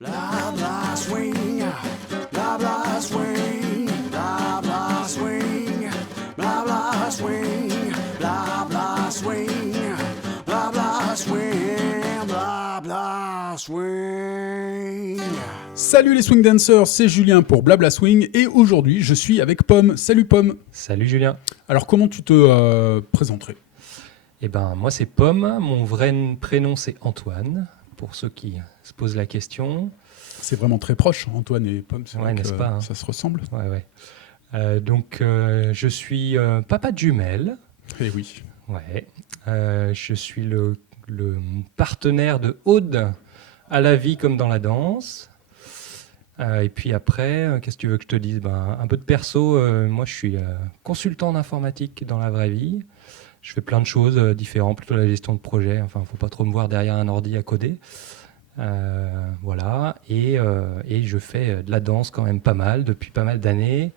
Blah blah swing, blah blah swing, blah blah swing, blah blah swing, blah blah swing, blah blah swing, blah blah swing. Salut les swing dancers, c'est Julien pour Blabla Swing et aujourd'hui je suis avec Pomme. Salut Pomme. Salut Julien. Alors comment tu te présenterais ? Eh ben moi c'est Pomme, mon vrai prénom c'est Antoine, pour ceux qui se posent la question. C'est vraiment très proche, Antoine et Pomme, c'est vrai n'est-ce que pas, hein. ça se ressemble. Ouais. Donc je suis papa de jumelles. Eh oui. Ouais. Je suis le partenaire de Aude à la vie comme dans la danse. Et puis après, qu'est-ce que tu veux que je te dise ? Un peu de perso, moi je suis consultant en informatique dans la vraie vie. Je fais plein de choses différentes, plutôt la gestion de projet. Enfin, faut pas trop me voir derrière un ordi à coder. Voilà. Et je fais de la danse quand même pas mal, depuis pas mal d'années.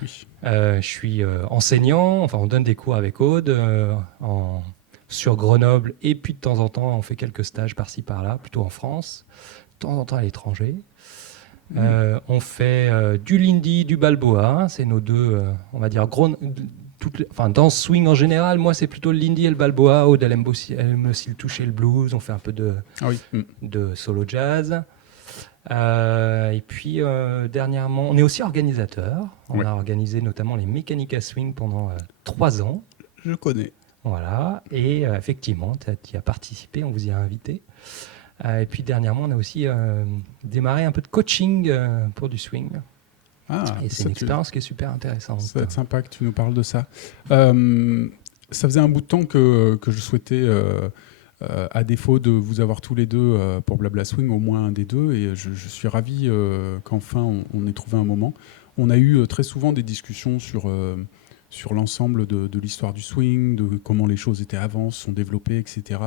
Oui. Je suis enseignant, enfin on donne des cours avec Aude sur Grenoble. Et puis de temps en temps, on fait quelques stages par-ci par-là, plutôt en France, de temps en temps à l'étranger. On fait du Lindy, du Balboa, c'est nos deux, on va dire, danse swing en général. Moi, c'est plutôt le Lindy et le Balboa. Aude, elle aime aussi le toucher le blues. On fait un peu de solo jazz. Et puis, dernièrement, on est aussi organisateur. On a organisé notamment les Mechanica Swing pendant 3 ans. Je connais. Voilà. Et effectivement, tu y as participé, on vous y a invité. Et puis dernièrement, on a aussi démarré un peu de coaching pour du swing. Et c'est une expérience qui est super intéressante. Ça va être sympa que tu nous parles de ça. Ça faisait un bout de temps que je souhaitais, à défaut de vous avoir tous les deux pour Blabla Swing, au moins un des deux. Et je suis ravi qu'enfin on ait trouvé un moment. On a eu très souvent des discussions sur l'ensemble de l'histoire du swing, de comment les choses étaient avant, se sont développées, etc.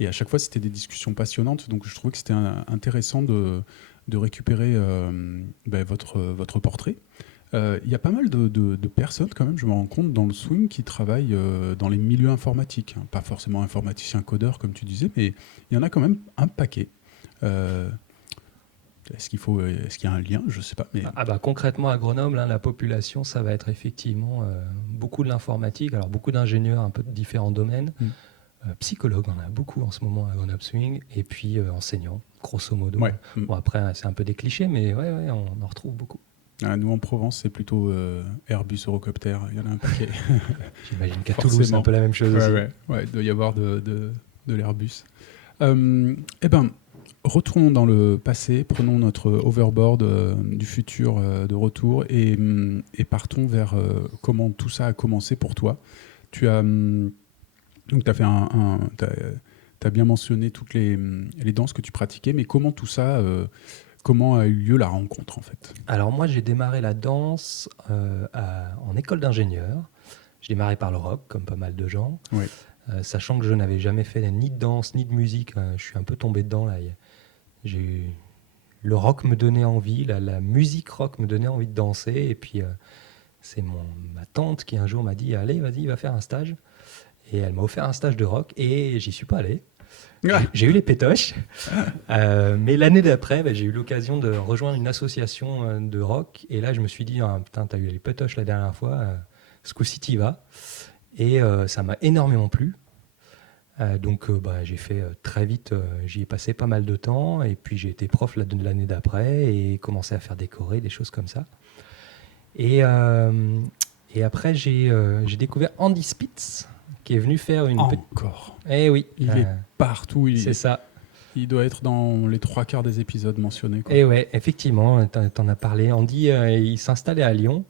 Et à chaque fois, c'était des discussions passionnantes. Donc, je trouvais que c'était intéressant de récupérer votre portrait. Il y a pas mal de personnes, quand même, je me rends compte, dans le swing qui travaillent dans les milieux informatiques. Pas forcément informaticien codeur, comme tu disais, mais il y en a quand même un paquet. Est-ce qu'il y a un lien ? Je ne sais pas. Mais... concrètement, à Grenoble, la population, ça va être effectivement beaucoup de l'informatique, alors beaucoup d'ingénieurs, un peu de différents domaines. Psychologues, on a beaucoup en ce moment à Grenoble Swing, et puis enseignants, grosso modo. Ouais. Bon, après, c'est un peu des clichés, mais on en retrouve beaucoup. Nous, en Provence, c'est plutôt Airbus, Eurocopter. Il y en a un paquet. J'imagine qu'à Toulouse, c'est un peu la même chose aussi. Ouais, il doit y avoir de l'Airbus. Retournons dans le passé, prenons notre overboard du futur de retour et partons vers comment tout ça a commencé pour toi. Tu as t'as bien mentionné toutes les danses que tu pratiquais, mais comment tout ça, comment a eu lieu la rencontre en fait ? Alors moi, j'ai démarré la danse en école d'ingénieur. J'ai démarré par le rock, comme pas mal de gens. Oui. Sachant que je n'avais jamais fait ni de danse, ni de musique. Je suis un peu tombé dedans là. Le rock me donnait envie, la musique rock me donnait envie de danser. Et puis, c'est ma tante qui un jour m'a dit « Allez, vas-y, va faire un stage ». Et elle m'a offert un stage de rock et j'y suis pas allé. J'ai eu les pétoches. Mais l'année d'après, j'ai eu l'occasion de rejoindre une association de rock. Et là, je me suis dit « Putain, t'as eu les pétoches la dernière fois, ce coup-ci, t'y vas ». Et ça m'a énormément plu. Donc j'ai fait très vite, j'y ai passé pas mal de temps et puis j'ai été prof l'année d'après et commencé à faire décorer, des choses comme ça. Et après j'ai découvert Andy Spitz qui est venu faire une... Encore. Eh oui. Il est partout. C'est ça. Il doit être dans les 3/4 des épisodes mentionnés. Quoi. Et ouais, effectivement, t'en as parlé. Andy, il s'installait à Lyon.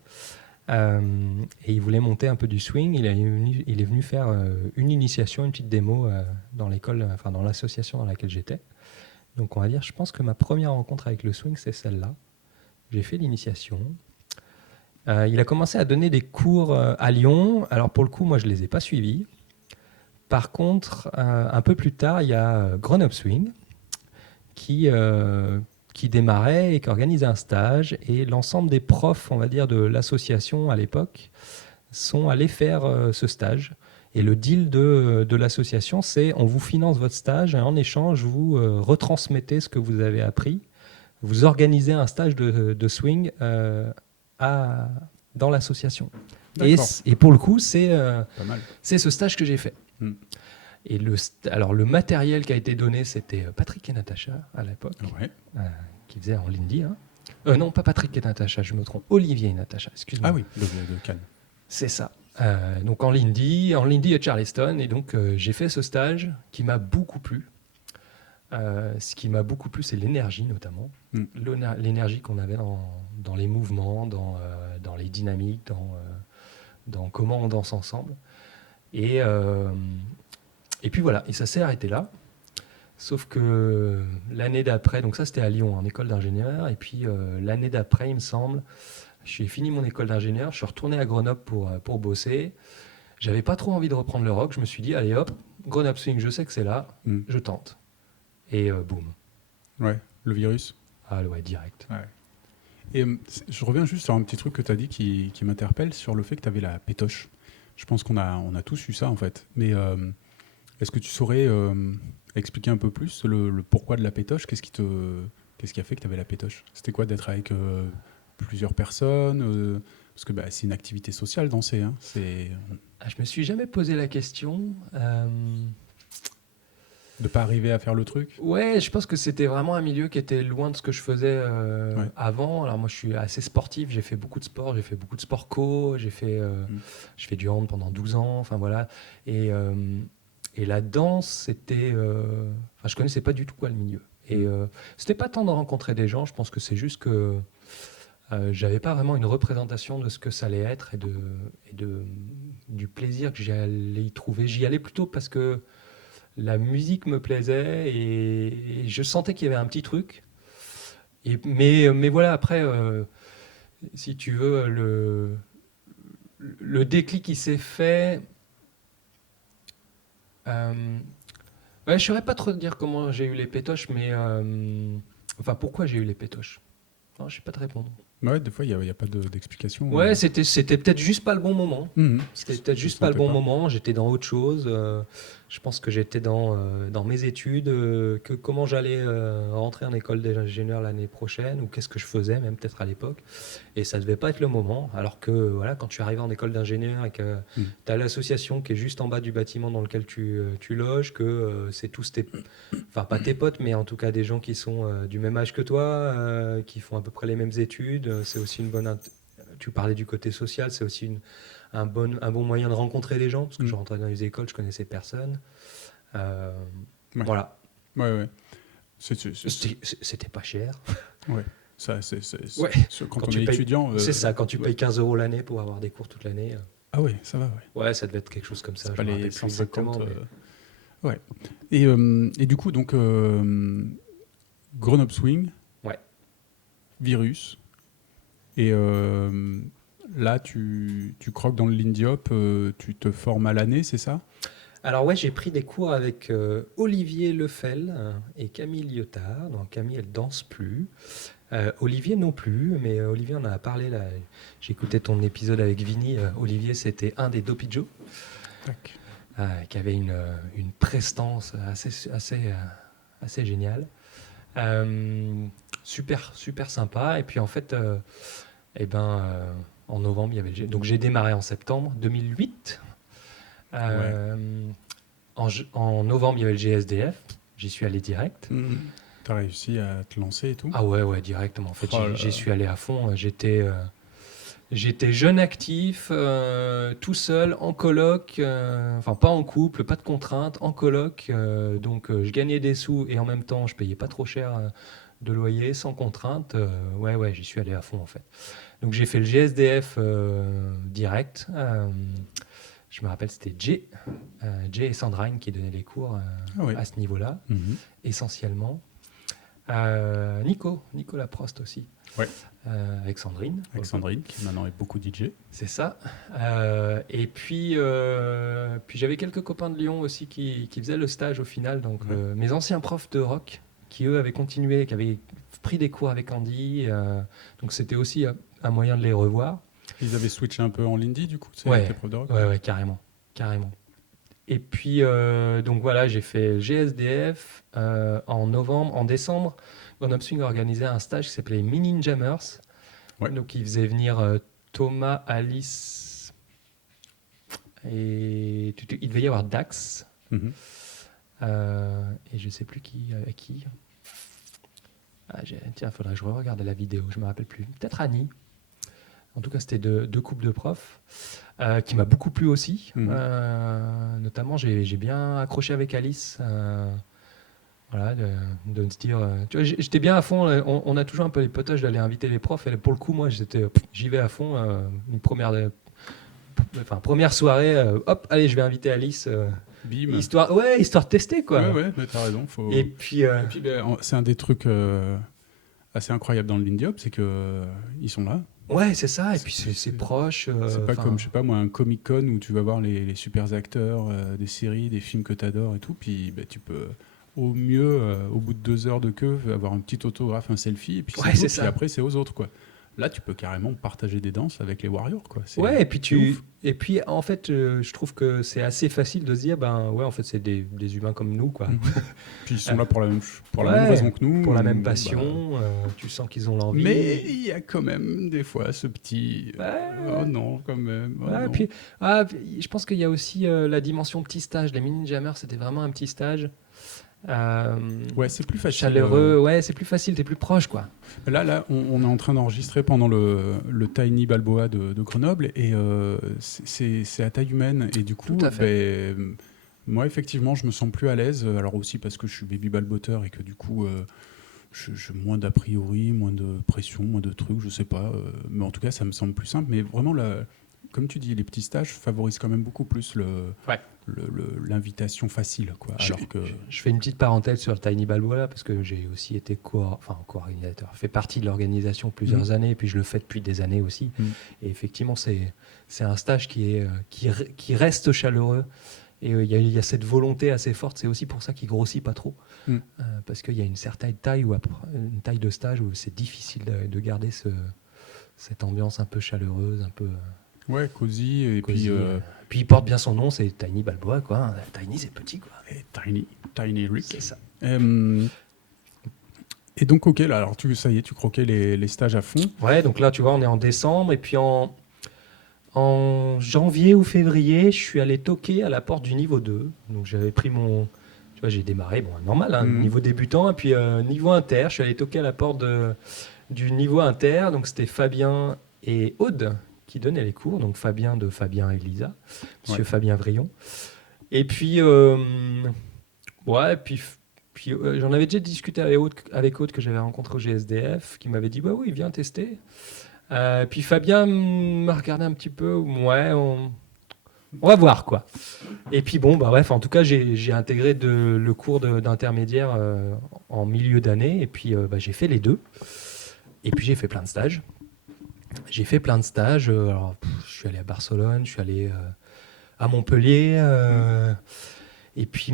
Et il voulait monter un peu du swing. Il est venu faire une initiation, une petite démo dans l'école, enfin dans l'association dans laquelle j'étais. Donc on va dire, je pense que ma première rencontre avec le swing, c'est celle-là. J'ai fait l'initiation. Il a commencé à donner des cours à Lyon. Alors pour le coup, moi je les ai pas suivis. Par contre, un peu plus tard, il y a Grenoble Swing qui démarrait et qui organisait un stage. Et l'ensemble des profs, on va dire, de l'association à l'époque sont allés faire ce stage. Et le deal de l'association, c'est on vous finance votre stage et en échange, vous retransmettez ce que vous avez appris. Vous organisez un stage de swing dans l'association. D'accord. Et pour le coup, c'est Pas mal. ce stage que j'ai fait. Mm. Et alors, le matériel qui a été donné, c'était Patrick et Natacha à l'époque, Ouais. qui faisaient en Lindy. Hein. Non, pas Patrick et Natacha, je me trompe. Olivier et Natacha, excuse-moi. Ah oui, de Cannes. C'est ça. Donc en Lindy et Charleston. Et donc j'ai fait ce stage qui m'a beaucoup plu. Ce qui m'a beaucoup plu, c'est l'énergie notamment. Mm. L'énergie qu'on avait dans les mouvements, dans les dynamiques, dans comment on danse ensemble. Et puis voilà, et ça s'est arrêté là. Sauf que l'année d'après, donc ça c'était à Lyon, en école d'ingénieur, et puis l'année d'après, il me semble, j'ai fini mon école d'ingénieur, je suis retourné à Grenoble pour bosser. J'avais pas trop envie de reprendre le rock, je me suis dit, allez hop, Grenoble Swing, je sais que c'est là, je tente. Et boum. Ouais, le virus. Ah ouais, direct. Ouais. Et je reviens juste sur un petit truc que tu as dit qui m'interpelle sur le fait que tu avais la pétoche. Je pense qu'on a tous eu ça en fait. Mais est-ce que tu saurais expliquer un peu plus le pourquoi de la pétoche? Qu'est-ce qui a fait que tu avais la pétoche? C'était quoi d'être avec plusieurs personnes parce que c'est une activité sociale danser. Hein. Je me suis jamais posé la question. De pas arriver à faire le truc? Ouais, je pense que c'était vraiment un milieu qui était loin de ce que je faisais avant. Alors moi, je suis assez sportif, j'ai fait beaucoup de sport, j'ai fait beaucoup de sport co, j'ai fait du hand pendant 12 ans, enfin voilà. Et la danse, c'était... je connaissais pas du tout le milieu. Et c'était pas tant de rencontrer des gens, je pense que c'est juste que j'avais pas vraiment une représentation de ce que ça allait être et du plaisir que j'allais y trouver. J'y allais plutôt parce que la musique me plaisait et je sentais qu'il y avait un petit truc. Mais voilà, après, si tu veux, le déclic qui s'est fait... je ne saurais pas trop dire comment j'ai eu les pétoches, mais... pourquoi j'ai eu les pétoches? Non, je ne sais pas te répondre. Ouais, des fois, il n'y a pas d'explication. Ouais, c'était peut-être juste pas le bon moment. C'était peut-être juste pas le bon moment. J'étais dans autre chose. Je pense que j'étais dans mes études. Comment j'allais rentrer en école d'ingénieur l'année prochaine, ou qu'est-ce que je faisais, même peut-être à l'époque. Et ça devait pas être le moment. Alors que voilà, quand tu arrives en école d'ingénieur et que tu as l'association qui est juste en bas du bâtiment dans lequel tu loges, que c'est tous pas tes potes, mais en tout cas des gens qui sont du même âge que toi, qui font à peu près les mêmes études. C'est aussi une bonne... Tu parlais du côté social, c'est aussi un bon moyen de rencontrer les gens, parce que je rentrais dans les écoles, je connaissais personne. Voilà. Ouais. C'était pas cher. Ouais. Ça, Ouais. Quand on est étudiant... c'est ça, quand tu payes 15 € l'année pour avoir des cours toute l'année. Ah ouais, ça va, ouais. Ouais, ça devait être quelque chose comme ça. C'est je pas me les rappelle plus 150... exactement, mais... Ouais. Et du coup, donc, Grenoble Swing, ouais. Virus, et là, tu croques dans le Lindy Hop, tu te formes à l'année, c'est ça? Alors ouais, j'ai pris des cours avec Olivier Lefel et Camille Lyotard. Donc Camille, elle danse plus. Olivier non plus, mais Olivier, on en a parlé là. J'écoutais ton épisode avec Vinny. Olivier, c'était un des Dopijo. Qui avait une prestance assez géniale. Super sympa. Et puis en fait, en novembre, il y avait donc j'ai démarré en septembre 2008. En novembre, il y avait le GSDF. J'y suis allé direct. T'as réussi à te lancer et tout? Ah ouais, directement. En fait, j'y suis allé à fond. J'étais jeune actif, tout seul, en coloc, pas en couple, pas de contraintes, en coloc. Donc, je gagnais des sous et en même temps, je payais pas trop cher de loyer, sans contrainte. Ouais, j'y suis allé à fond en fait. Donc, j'ai fait le GSDF direct. Je me rappelle, c'était Jay et Sandrine qui donnaient les cours à ce niveau-là, essentiellement. Nicolas Prost aussi. Ouais. Avec Sandrine. Avec Sandrine, qui maintenant est beaucoup DJ. C'est ça. Et puis j'avais quelques copains de Lyon aussi qui faisaient le stage au final. Donc mes anciens profs de rock qui eux avaient continué, qui avaient pris des cours avec Andy. Donc c'était aussi un moyen de les revoir. Ils avaient switché un peu en Lindy du coup, ouais, tes profs de rock? Ouais, carrément. Et puis, donc voilà, j'ai fait GSDF en novembre. En décembre, Gone Upswing a organisé un stage qui s'appelait Mini Jammers. Ouais. Donc, il faisait venir Thomas, Alice et il devait y avoir Dax. Mhm. Et je sais plus qui. Tiens, faudrait que je regarde la vidéo, je me rappelle plus. Peut-être Annie. En tout cas, c'était deux couples de profs qui m'a beaucoup plu aussi. Mhm. Notamment, j'ai bien accroché avec Alice. Voilà, de se dire. Tu vois, j'étais bien à fond. On a toujours un peu les potages d'aller inviter les profs. Et pour le coup, moi, j'y vais à fond. Une première soirée, hop, allez, je vais inviter Alice. Bim. Histoire de tester, quoi. Ouais, mais t'as raison. Et puis, Et puis, c'est un des trucs assez incroyables dans le Lindy Hop, c'est que ils sont là. ouais, c'est ça. Et puis, c'est proche. C'est pas comme, je sais pas moi, un Comic-Con où tu vas voir les super acteurs des séries, des films que t'adores et tout. Puis tu peux, au mieux, au bout de 2 heures de queue, avoir un petit autographe, un selfie, et puis Ouais, tout. c'est Puis ça. après, c'est aux autres, quoi. Là, tu peux carrément partager des danses avec les Warriors, quoi. Ouais, et puis c'est ouf. en fait, je trouve que c'est assez facile de se dire, ben ouais, en fait, c'est des humains comme nous, quoi. Mhm. Puis ils sont là pour la même Ouais, raison que nous. Pour la même Bon, bah, passion, tu sens qu'ils ont l'envie. mais il y a quand même des fois ce petit. Ouais. Oh non, quand même. Oh Ouais, non. puis, je pense qu'il y a aussi la dimension petit stage. Les mini jammers, c'était vraiment un petit stage. Ouais, c'est plus facile. Chaleureux, ouais, c'est plus facile, t'es plus proche, quoi. Là, on est en train d'enregistrer pendant le Tiny Balboa de Grenoble et c'est à taille humaine. Et du coup, Tout à fait. moi, effectivement, je me sens plus à l'aise. Alors aussi parce que je suis baby balbotteur et que du coup, j'ai moins d'a priori, moins de pression, moins de trucs, je sais pas. Mais en tout cas, ça me semble plus simple. Mais vraiment, comme tu dis, les petits stages favorisent quand même beaucoup plus Ouais. l'invitation facile, quoi. Alors que Je fais une petite parenthèse sur le Tiny Balboa là, parce que j'ai aussi été co-organisateur, fait partie de l'organisation plusieurs années, et puis je le fais depuis des années aussi. Mhm. Et effectivement, c'est un stage qui reste chaleureux. Et il y a cette volonté assez forte. C'est aussi pour ça qu'il grossit pas trop, Mm. parce qu'il y a une certaine taille une taille de stage où c'est difficile de garder cette ambiance un peu chaleureuse, un peu ouais, cosy et cosy. puis Puis il porte bien son nom, c'est Tiny Balboa, quoi. Tiny, c'est petit, quoi. et Tiny Rick. C'est ça. Et donc, ok, là, alors ça y est, tu croquais les stages à fond. Ouais, donc là, tu vois, on est en décembre, et puis en janvier ou février, je suis allé toquer à la porte du niveau 2. Donc j'avais pris tu vois, j'ai démarré, bon, normal, hein, niveau débutant, et puis niveau inter, je suis allé toquer à la porte du niveau inter. Donc c'était Fabien et Aude qui donnaient les cours, donc Fabien de Fabien et Lisa, monsieur Ouais. Fabien Vrion. Et puis, ouais, puis j'en avais déjà discuté avec Aude que j'avais rencontré au GSDF, qui m'avait dit, bah oui, viens tester. Puis Fabien m'a regardé un petit peu, ouais, on va voir, quoi. Et puis bon, bah bref, en tout cas, j'ai intégré le cours d'intermédiaire en milieu d'année, et puis bah, j'ai fait les deux. Et puis j'ai fait plein de stages. Alors, je suis allé à Barcelone, je suis allé à Montpellier. Et puis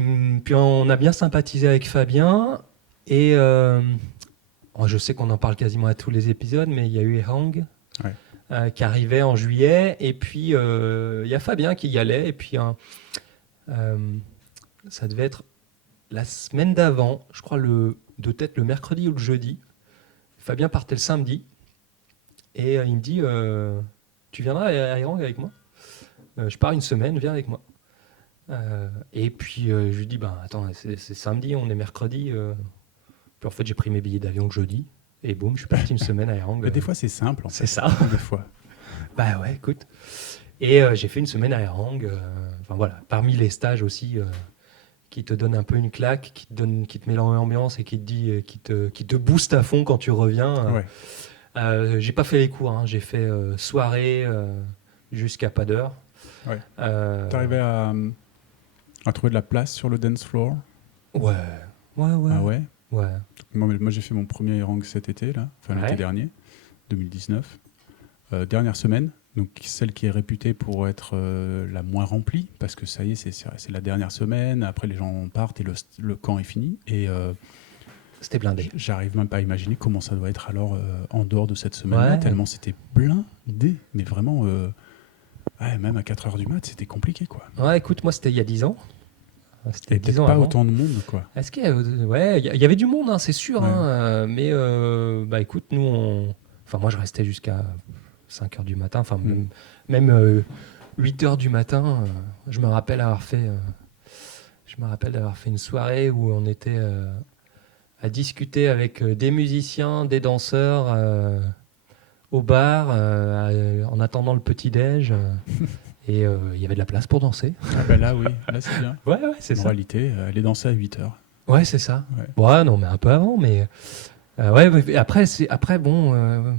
on a bien sympathisé avec Fabien. Et je sais qu'on en parle quasiment à tous les épisodes, mais il y a eu Erang qui arrivait en juillet. Et puis il y a Fabien qui y allait. Et puis ça devait être la semaine d'avant, je crois de tête le mercredi ou le jeudi. Fabien partait le samedi. Et il me dit, tu viendras à Erang avec moi? Je pars une semaine, viens avec moi. Et puis je lui dis, ben attends, c'est samedi, on est mercredi. Puis en fait, j'ai pris mes billets d'avion le jeudi. Et boum, je suis parti une semaine à Erang. Mais des fois, c'est simple. En c'est fait. ça. Des fois. Bah ouais, écoute. Et j'ai fait une semaine à Erang. Enfin voilà, parmi les stages aussi qui te donnent un peu une claque, qui te met dans l'ambiance et qui te dit, qui te booste à fond quand tu reviens. Ouais. J'ai pas fait les cours, hein. J'ai fait soirée jusqu'à pas d'heure. Ouais. T'arrivais à trouver de la place sur le dance floor? Ouais. Ah ouais? Ouais. Moi, j'ai fait mon premier rang cet été, là, enfin l'été dernier, 2019. Dernière semaine, donc celle qui est réputée pour être la moins remplie, parce que ça y est, c'est la dernière semaine, après les gens partent et le camp est fini. Et c'était blindé. J'arrive même pas à imaginer comment ça doit être alors en dehors de cette semaine-là, tellement c'était blindé, mais vraiment Ouais, même à 4h du mat, c'était compliqué, quoi. Ouais, écoute, moi, c'était il y a 10 ans. C'était Et 10 peut-être ans pas avant. autant de monde, quoi. Est-ce qu'il y avait... Ouais, il y avait du monde, hein, c'est sûr. Ouais. Hein, mais bah, écoute, enfin, moi, je restais jusqu'à 5h du matin. Enfin, même 8h du matin. Je me rappelle d'avoir fait une soirée où on était à discuter avec des musiciens, des danseurs au bar en attendant le petit-déj. Et il y avait de la place pour danser. Ah bah là, oui, là, c'est bien. Ouais, c'est En ça. réalité, aller danser à 8h. Ouais, c'est ça. Ouais. Ouais, non, mais un peu avant, mais ouais. Mais après, bon,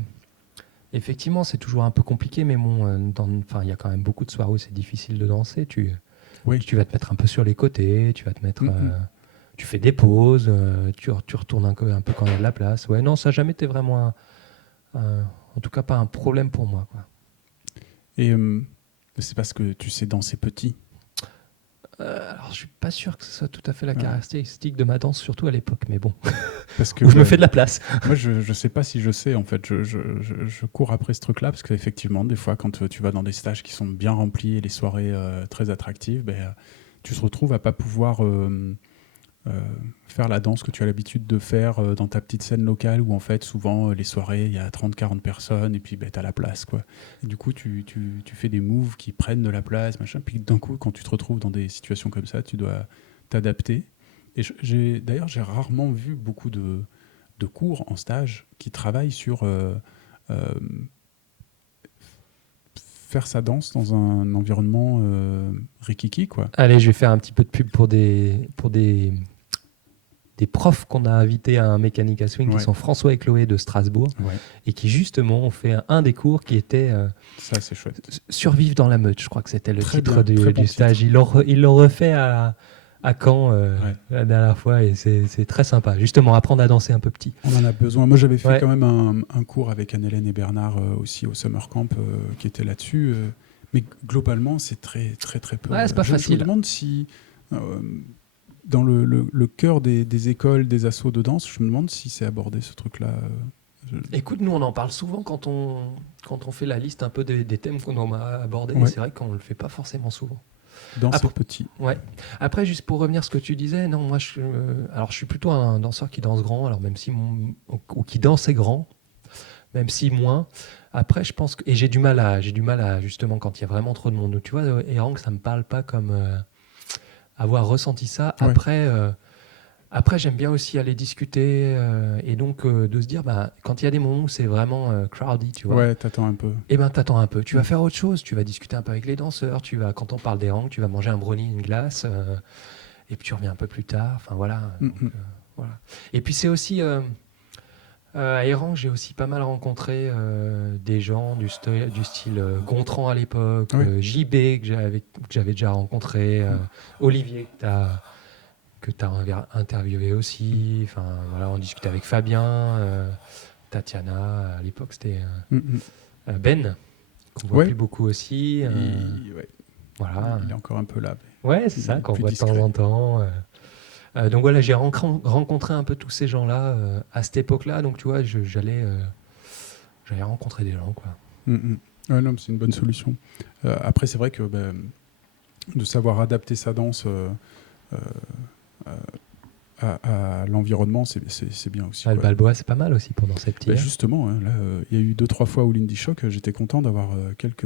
effectivement, c'est toujours un peu compliqué, mais bon, enfin, il y a quand même beaucoup de soirées où c'est difficile de danser. Oui. Tu vas te mettre un peu sur les côtés, tu vas te mettre, Mhm. tu fais des pauses, tu retournes un peu quand il y a de la place. Ouais, non, ça n'a jamais été vraiment, en tout cas, pas un problème pour moi, quoi. Et c'est parce que tu sais danser petit. Alors, je suis pas sûr que ce soit tout à fait la Ouais. caractéristique de ma danse, surtout à l'époque, mais bon, Parce que où je me fais de la place. moi, je sais pas si je sais, en fait. Je cours après ce truc-là, parce qu'effectivement, des fois, quand tu vas dans des stages qui sont bien remplis et les soirées très attractives, tu te retrouves à pas pouvoir faire la danse que tu as l'habitude de faire dans ta petite scène locale, où en fait, souvent, les soirées, il y a 30-40 personnes, et puis tu as la place, quoi. Et du coup, tu fais des moves qui prennent de la place, machin, puis d'un coup, quand tu te retrouves dans des situations comme ça, tu dois t'adapter. Et d'ailleurs, j'ai rarement vu beaucoup de cours en stage qui travaillent sur faire sa danse dans un environnement rikiki, quoi. Allez, je vais faire un petit peu de pub pour des profs qu'on a invités à un Mécanique à Swing, Ouais. qui sont François et Chloé de Strasbourg, Ouais, et qui justement ont fait un des cours qui était ça, c'est chouette. Survivre dans la meute, je crois que c'était le Très titre bien, très bon du stage. titre. Ils l'ont refait à Caen Ouais. la dernière fois, et c'est très sympa. Justement, apprendre à danser un peu petit. On en a besoin. Moi, j'avais fait Ouais. quand même un cours avec Anne-Hélène et Bernard aussi au Summer Camp qui était là-dessus. Mais globalement, c'est très, très, très peu. Ouais, c'est pas Je me facile. demande si, dans le cœur des écoles, des assos de danse, je me demande si c'est abordé ce truc-là. Écoute, nous on en parle souvent quand on fait la liste un peu des thèmes qu'on a abordés. Ouais. Et c'est vrai qu'on le fait pas forcément souvent. Danser Après- petit. Ouais. Après, juste pour revenir à ce que tu disais, non, moi, alors je suis plutôt un danseur qui danse grand, alors même si ou qui dansait grand, même si moins. Après, je pense que, et j'ai du mal à justement quand il y a vraiment trop de monde. Tu vois, Erang, ça me parle pas comme avoir ressenti ça. Ouais. Après, j'aime bien aussi aller discuter et donc de se dire, bah, quand il y a des moments où c'est vraiment crowdy, tu vois. Ouais, t'attends un peu. Eh ben, t'attends un peu. Tu vas faire autre chose. Tu vas discuter un peu avec les danseurs. Quand on parle des rangs, tu vas manger un brownie, une glace, et puis tu reviens un peu plus tard. Enfin voilà. Donc, voilà. Et puis c'est aussi à Erang, j'ai aussi pas mal rencontré des gens du style Gontran à l'époque, Oui. JB que j'avais déjà rencontré, Olivier que t'as interviewé aussi. Enfin voilà, on discutait avec Fabien, Tatiana. À l'époque, c'était Ben, qu'on voit Ouais. plus beaucoup aussi. Ouais. Voilà. Il est encore un peu là. Ouais, c'est il ça, est qu'on plus voit de temps discret. en temps. Donc voilà, j'ai rencontré un peu tous ces gens-là à cette époque-là. Donc tu vois, j'allais rencontrer des gens, quoi. Ouais, non, c'est une bonne solution. Après, c'est vrai que de savoir adapter sa danse à l'environnement, c'est bien aussi. Le quoi. Balboa, c'est pas mal aussi pour danser petit. Bah, hein. justement, hein, là, il y a eu 2-3 fois où l'Indie Shock, j'étais content d'avoir quelques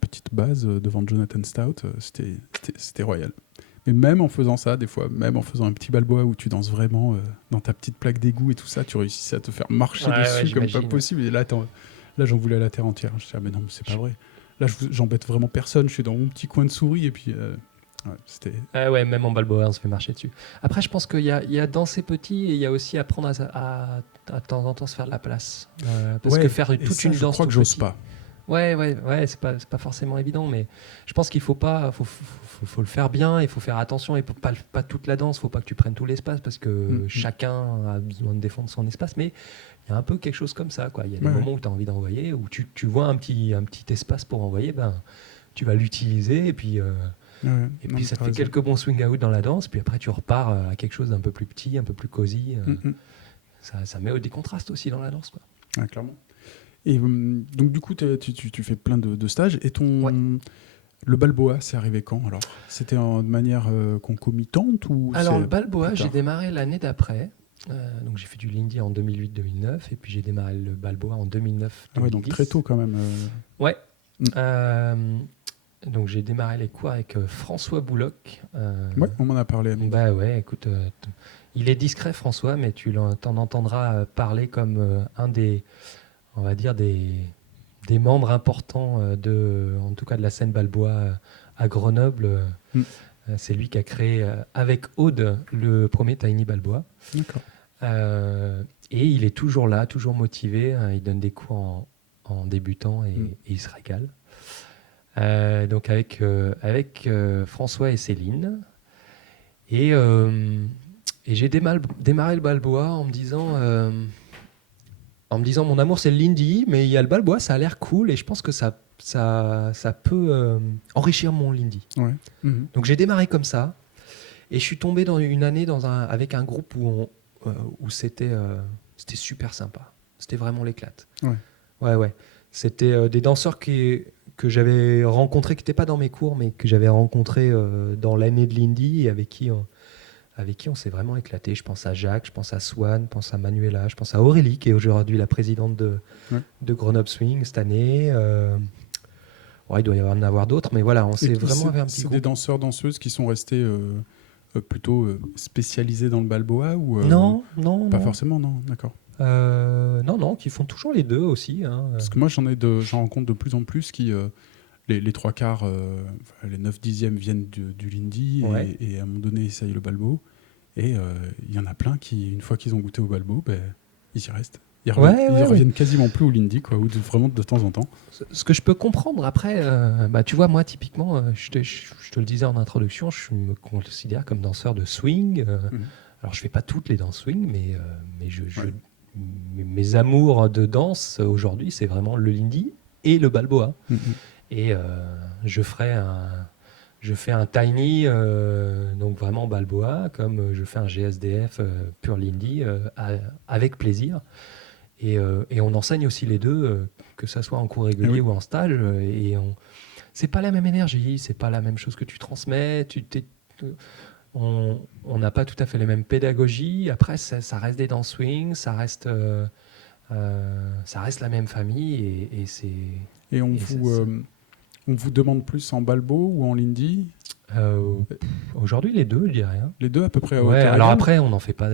petites bases devant Jonathan Stout. C'était royal. Mais même en faisant ça, des fois, même en faisant un petit Balboa où tu danses vraiment dans ta petite plaque d'égout et tout ça, tu réussissais à te faire marcher Ouais, dessus comme pas j'imagine. possible. Et là, j'en voulais à la terre entière. Je disais, ah, mais non, mais c'est pas vrai. Là, j'embête vraiment personne. Je suis dans mon petit coin de souris et puis ouais, c'était. Ouais, même en Balboa, on se fait marcher dessus. Après, je pense qu'il y a danser petit et il y a aussi apprendre à de temps en temps se faire de la place. Parce Ouais, que faire et toute ça, une je danse crois que tout j'ose petit- pas. Ouais, c'est pas forcément évident, mais je pense qu'il faut le faire bien, il faut faire attention, et pas toute la danse, faut pas que tu prennes tout l'espace parce que chacun a besoin de défendre son espace, mais il y a un peu quelque chose comme ça, quoi. Il y a des Ouais. moments où tu as envie d'envoyer, où tu vois un petit espace pour envoyer, ben tu vas l'utiliser, et puis Ouais, non, ça te t'as fait raison. quelques bons swing out dans la danse, puis après tu repars à quelque chose d'un peu plus petit, un peu plus cosy. Ça met des contrastes aussi dans la danse, quoi. Ouais, clairement. Et donc du coup, tu fais plein de stages. Et Ouais. le Balboa, c'est arrivé quand alors? C'était de manière concomitante ou Alors, le c'est Balboa, plus j'ai tard? démarré l'année d'après. Donc, j'ai fait du Lindy en 2008-2009 et puis j'ai démarré le Balboa en 2009-2010. Ah ouais, donc très tôt quand même. Ouais. Mm. Donc, j'ai démarré les cours avec François Bouloc. Ouais, on m'en a parlé. Bah ouais, écoute, il est discret, François, mais t'en entendras parler comme un des, on va dire, des membres importants en tout cas de la scène Balboa à Grenoble. Mm. C'est lui qui a créé avec Aude le premier Tiny Balboa. D'accord. Et il est toujours là, toujours motivé. Il donne des cours en débutant et il se régale. Donc avec François et Céline. Et j'ai démarré le Balboa en me disant mon amour c'est le Lindy, mais il y a le Balboa, ça a l'air cool et je pense que ça peut enrichir mon Lindy. Ouais. Mhm. Donc j'ai démarré comme ça et je suis tombé dans une année avec un groupe où c'était super sympa. C'était vraiment l'éclate. Ouais. Ouais. C'était des danseurs que j'avais rencontrés, qui n'étaient pas dans mes cours, mais que j'avais rencontrés dans l'année de l'Indie et avec qui on s'est vraiment éclaté. Je pense à Jacques, je pense à Swan, je pense à Manuela, je pense à Aurélie, qui est aujourd'hui la présidente de Grenoble Swing cette année. Il doit y en avoir d'autres, mais voilà, on s'est vraiment fait un petit C'est groupe. des danseurs, danseuses qui sont restés plutôt spécialisés dans le Balboa ou Non. Pas forcément, non, d'accord. Non, qui font toujours les deux aussi. Hein. Parce que moi, j'en rencontre de plus en plus qui, les trois quarts, les 9/10 viennent du Lindy et à un moment donné, essayent le Balbo. Et il y en a plein qui, une fois qu'ils ont goûté au Balbo, ils y restent. Ils reviennent quasiment plus au Lindy, quoi, ou vraiment de temps en temps. Ce que je peux comprendre après, tu vois, moi, typiquement, je te le disais en introduction, je me considère comme danseur de swing. Alors, je fais pas toutes les danses swing, mais mes amours de danse aujourd'hui, c'est vraiment le Lindy et le Balboa. Et je fais un tiny, donc vraiment Balboa, comme je fais un GSDF pur Lindy, avec plaisir. Et on enseigne aussi les deux, que ça soit en cours régulier ou en stage. C'est pas la même énergie, c'est pas la même chose que tu transmets. On n'a pas tout à fait les mêmes pédagogies. Après, ça reste des danses swing, ça reste la même famille. Et on vous demande plus en Balbo ou en Lindy? Aujourd'hui, les deux, je dirais. Hein. Les deux à peu près à Ouais, hauteur alors égale. après, on n'en fait pas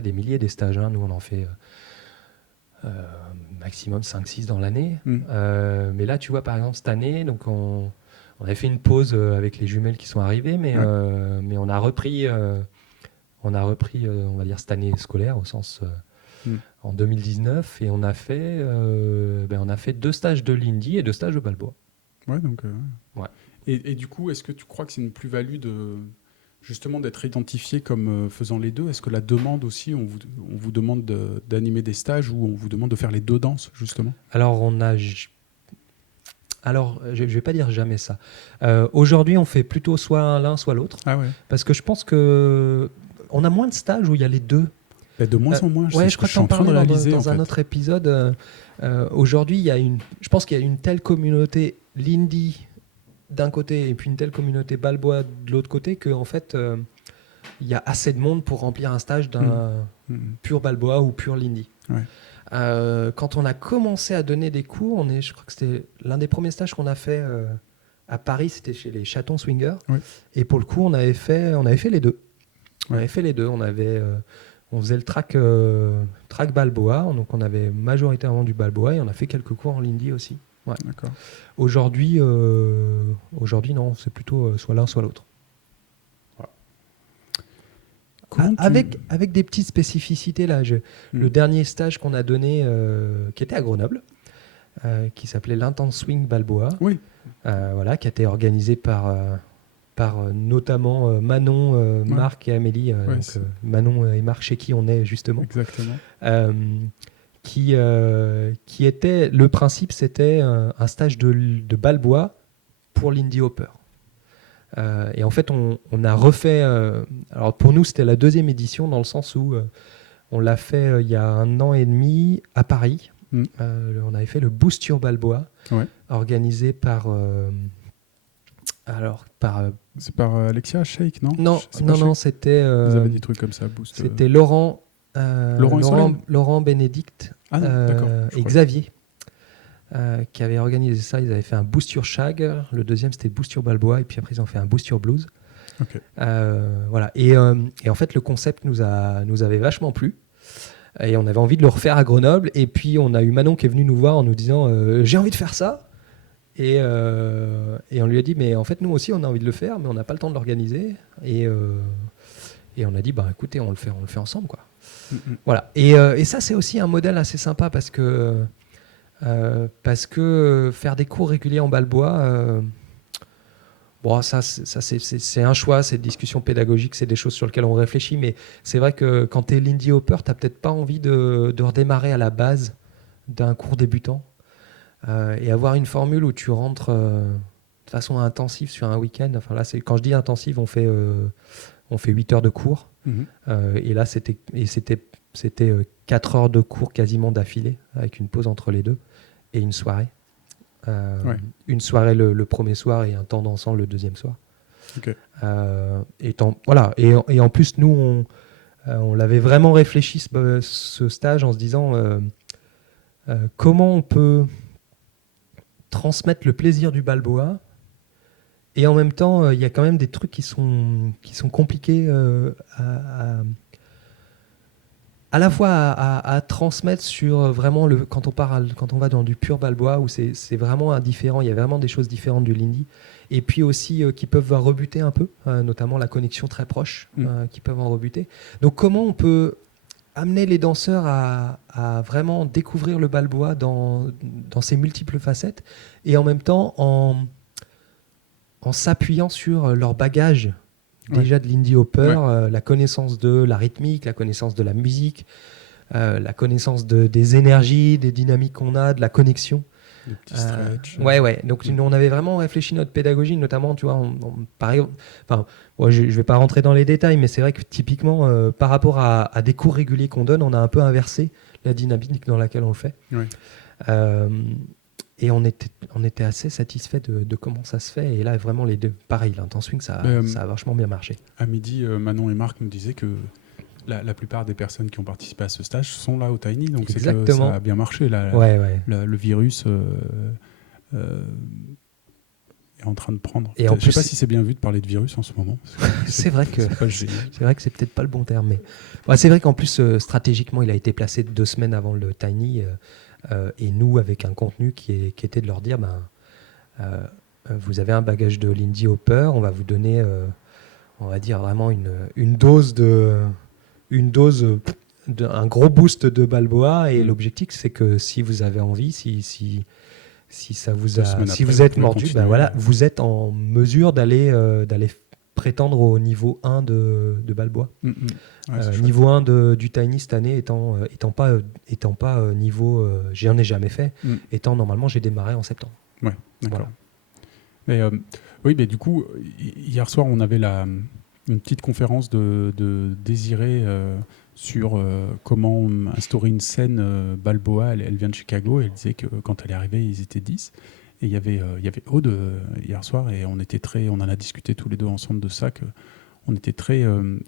des milliers des stages. Hein. Nous, on en fait maximum 5-6 dans l'année. Mais là, tu vois, par exemple, cette année, donc on avait fait une pause avec les jumelles qui sont arrivées, mais on a repris, on va dire, cette année scolaire au sens en 2019, et on a fait 2 stages de Lindy et 2 stages de Balboa. Ouais, donc. Ouais. Et du coup, est-ce que tu crois que c'est une plus-value justement d'être identifié comme faisant les deux? Est-ce que la demande aussi, on vous demande d'animer des stages ou on vous demande de faire les deux danses, justement? Alors, je vais pas dire jamais ça. Aujourd'hui, on fait plutôt soit l'un, soit l'autre. Ah ouais. Parce que je pense que on a moins de stages où il y a les deux. De moins en moins. Je crois que je suis en train de réaliser dans un autre épisode. Aujourd'hui, je pense qu'il y a une telle communauté Lindy d'un côté et puis une telle communauté Balboa de l'autre côté que en fait, il y a assez de monde pour remplir un stage d'un pur Balboa ou pur Lindy. Ouais. Quand on a commencé à donner des cours, je crois que c'était l'un des premiers stages qu'on a fait à Paris, c'était chez les Chatons Swingers. Ouais. Et pour le coup, on avait fait les deux. On avait fait les deux. On faisait le track Balboa, donc on avait majoritairement du Balboa et on a fait quelques cours en Lindy aussi. Ouais. D'accord. Aujourd'hui, non, c'est plutôt soit l'un, soit l'autre. Voilà. Avec des petites spécificités là. Le dernier stage qu'on a donné, qui était à Grenoble, qui s'appelait l'Intense Swing Balboa, Oui. qui a été organisé par notamment Manon, Marc et Amélie. Manon et Marc, chez qui on est justement. Exactement. Qui était, le principe, c'était un stage de Balboa pour Lindy Hopper. Et en fait, on a refait. Alors pour nous, c'était la 2e édition dans le sens où on l'a fait il y a 1 an et demi à Paris. On avait fait le Boost Your Balboa, Ouais. organisé par... C'est par Alexia Shake, non? Non, C'est pas non, Shake c'était... Vous avez des trucs comme ça, Boost. C'était Laurent Laurent et Solène Laurent Bénédicte Ah non, d'accord. Je et crois. Xavier qui avaient organisé ça. Ils avaient fait un Boost Your Shag, le deuxième c'était Boost Your Balboa, et puis après ils ont fait un Boost Your Blues. Ok. Voilà. Et en fait, le concept nous avait vachement plu. Et on avait envie de le refaire à Grenoble. Et puis, on a eu Manon qui est venue nous voir en nous disant j'ai envie de faire ça. Et on lui a dit mais en fait, nous aussi, on a envie de le faire, mais on n'a pas le temps de l'organiser. Et on a dit bah écoutez, on le fait ensemble, quoi. Voilà. Et ça, c'est aussi un modèle assez sympa parce que faire des cours réguliers en Balboa. Bon, ça c'est un choix, c'est une discussion pédagogique, c'est des choses sur lesquelles on réfléchit, mais c'est vrai que quand tu es Lindy Hopper, tu n'as peut-être pas envie de redémarrer à la base d'un cours débutant et avoir une formule où tu rentres de façon intensive sur un week-end. Enfin, là, quand je dis intensive, on fait 8 heures de cours, et là, c'était 4 heures de cours quasiment d'affilée, avec une pause entre les deux, et une soirée. Une soirée le premier soir et un temps dansant le deuxième soir. Okay. Voilà. Et en plus, nous, on l'avait vraiment réfléchi, ce stage, en se disant comment on peut transmettre le plaisir du Balboa, et en même temps, il y a quand même des trucs qui sont compliqués à la fois à transmettre sur vraiment quand on va dans du pur Balboa, où c'est vraiment indifférent, il y a vraiment des choses différentes du Lindy, et puis aussi qui peuvent rebuter un peu, notamment la connexion très proche, qui peuvent en rebuter. Donc comment on peut amener les danseurs à vraiment découvrir le Balboa dans ses multiples facettes, et en même temps en s'appuyant sur leur bagage déjà de Lindy Hopper, la connaissance de la rythmique, la connaissance de la musique, la connaissance des énergies, des dynamiques qu'on a, de la connexion. Des petits stretch. Ouais. Donc on avait vraiment réfléchi notre pédagogie, notamment, tu vois, par exemple, je vais pas rentrer dans les détails, mais c'est vrai que typiquement, par rapport à des cours réguliers qu'on donne, on a un peu inversé la dynamique dans laquelle on le fait. Et on était assez satisfait de comment ça se fait. Et là, vraiment, les deux, pareil, l'Intense Swing, ça a vachement bien marché. À midi, Manon et Marc nous disaient que la plupart des personnes qui ont participé à ce stage sont là au Tiny. Donc Exactement. c'est que ça a bien marché. Le virus est en train de prendre. Et je ne sais pas si c'est bien vu de parler de virus en ce moment. C'est vrai que c'est vrai que c'est peut-être pas le bon terme. Mais c'est vrai qu'en plus, stratégiquement, il a été placé 2 semaines avant le Tiny. Et nous, avec un contenu qui était de leur dire vous avez un bagage de Lindy Hopper, on va vous donner on va dire vraiment une dose un gros boost de Balboa, et l'objectif c'est que si vous avez envie, si ça vous vous êtes mordu, vous êtes en mesure d'aller prétendre au niveau 1 de Balboa. Niveau 1 du Tiny cette année étant pas niveau j'en ai jamais fait, étant normalement j'ai démarré en septembre. Ouais, d'accord. Voilà. Mais du coup, hier soir, on avait une petite conférence de Désirée sur comment instaurer une scène Balboa. Elle vient de Chicago, et elle disait que quand elle est arrivée, ils étaient 10. Et il y avait Aude hier soir, et on en a discuté tous les deux ensemble de ça, qu'on était très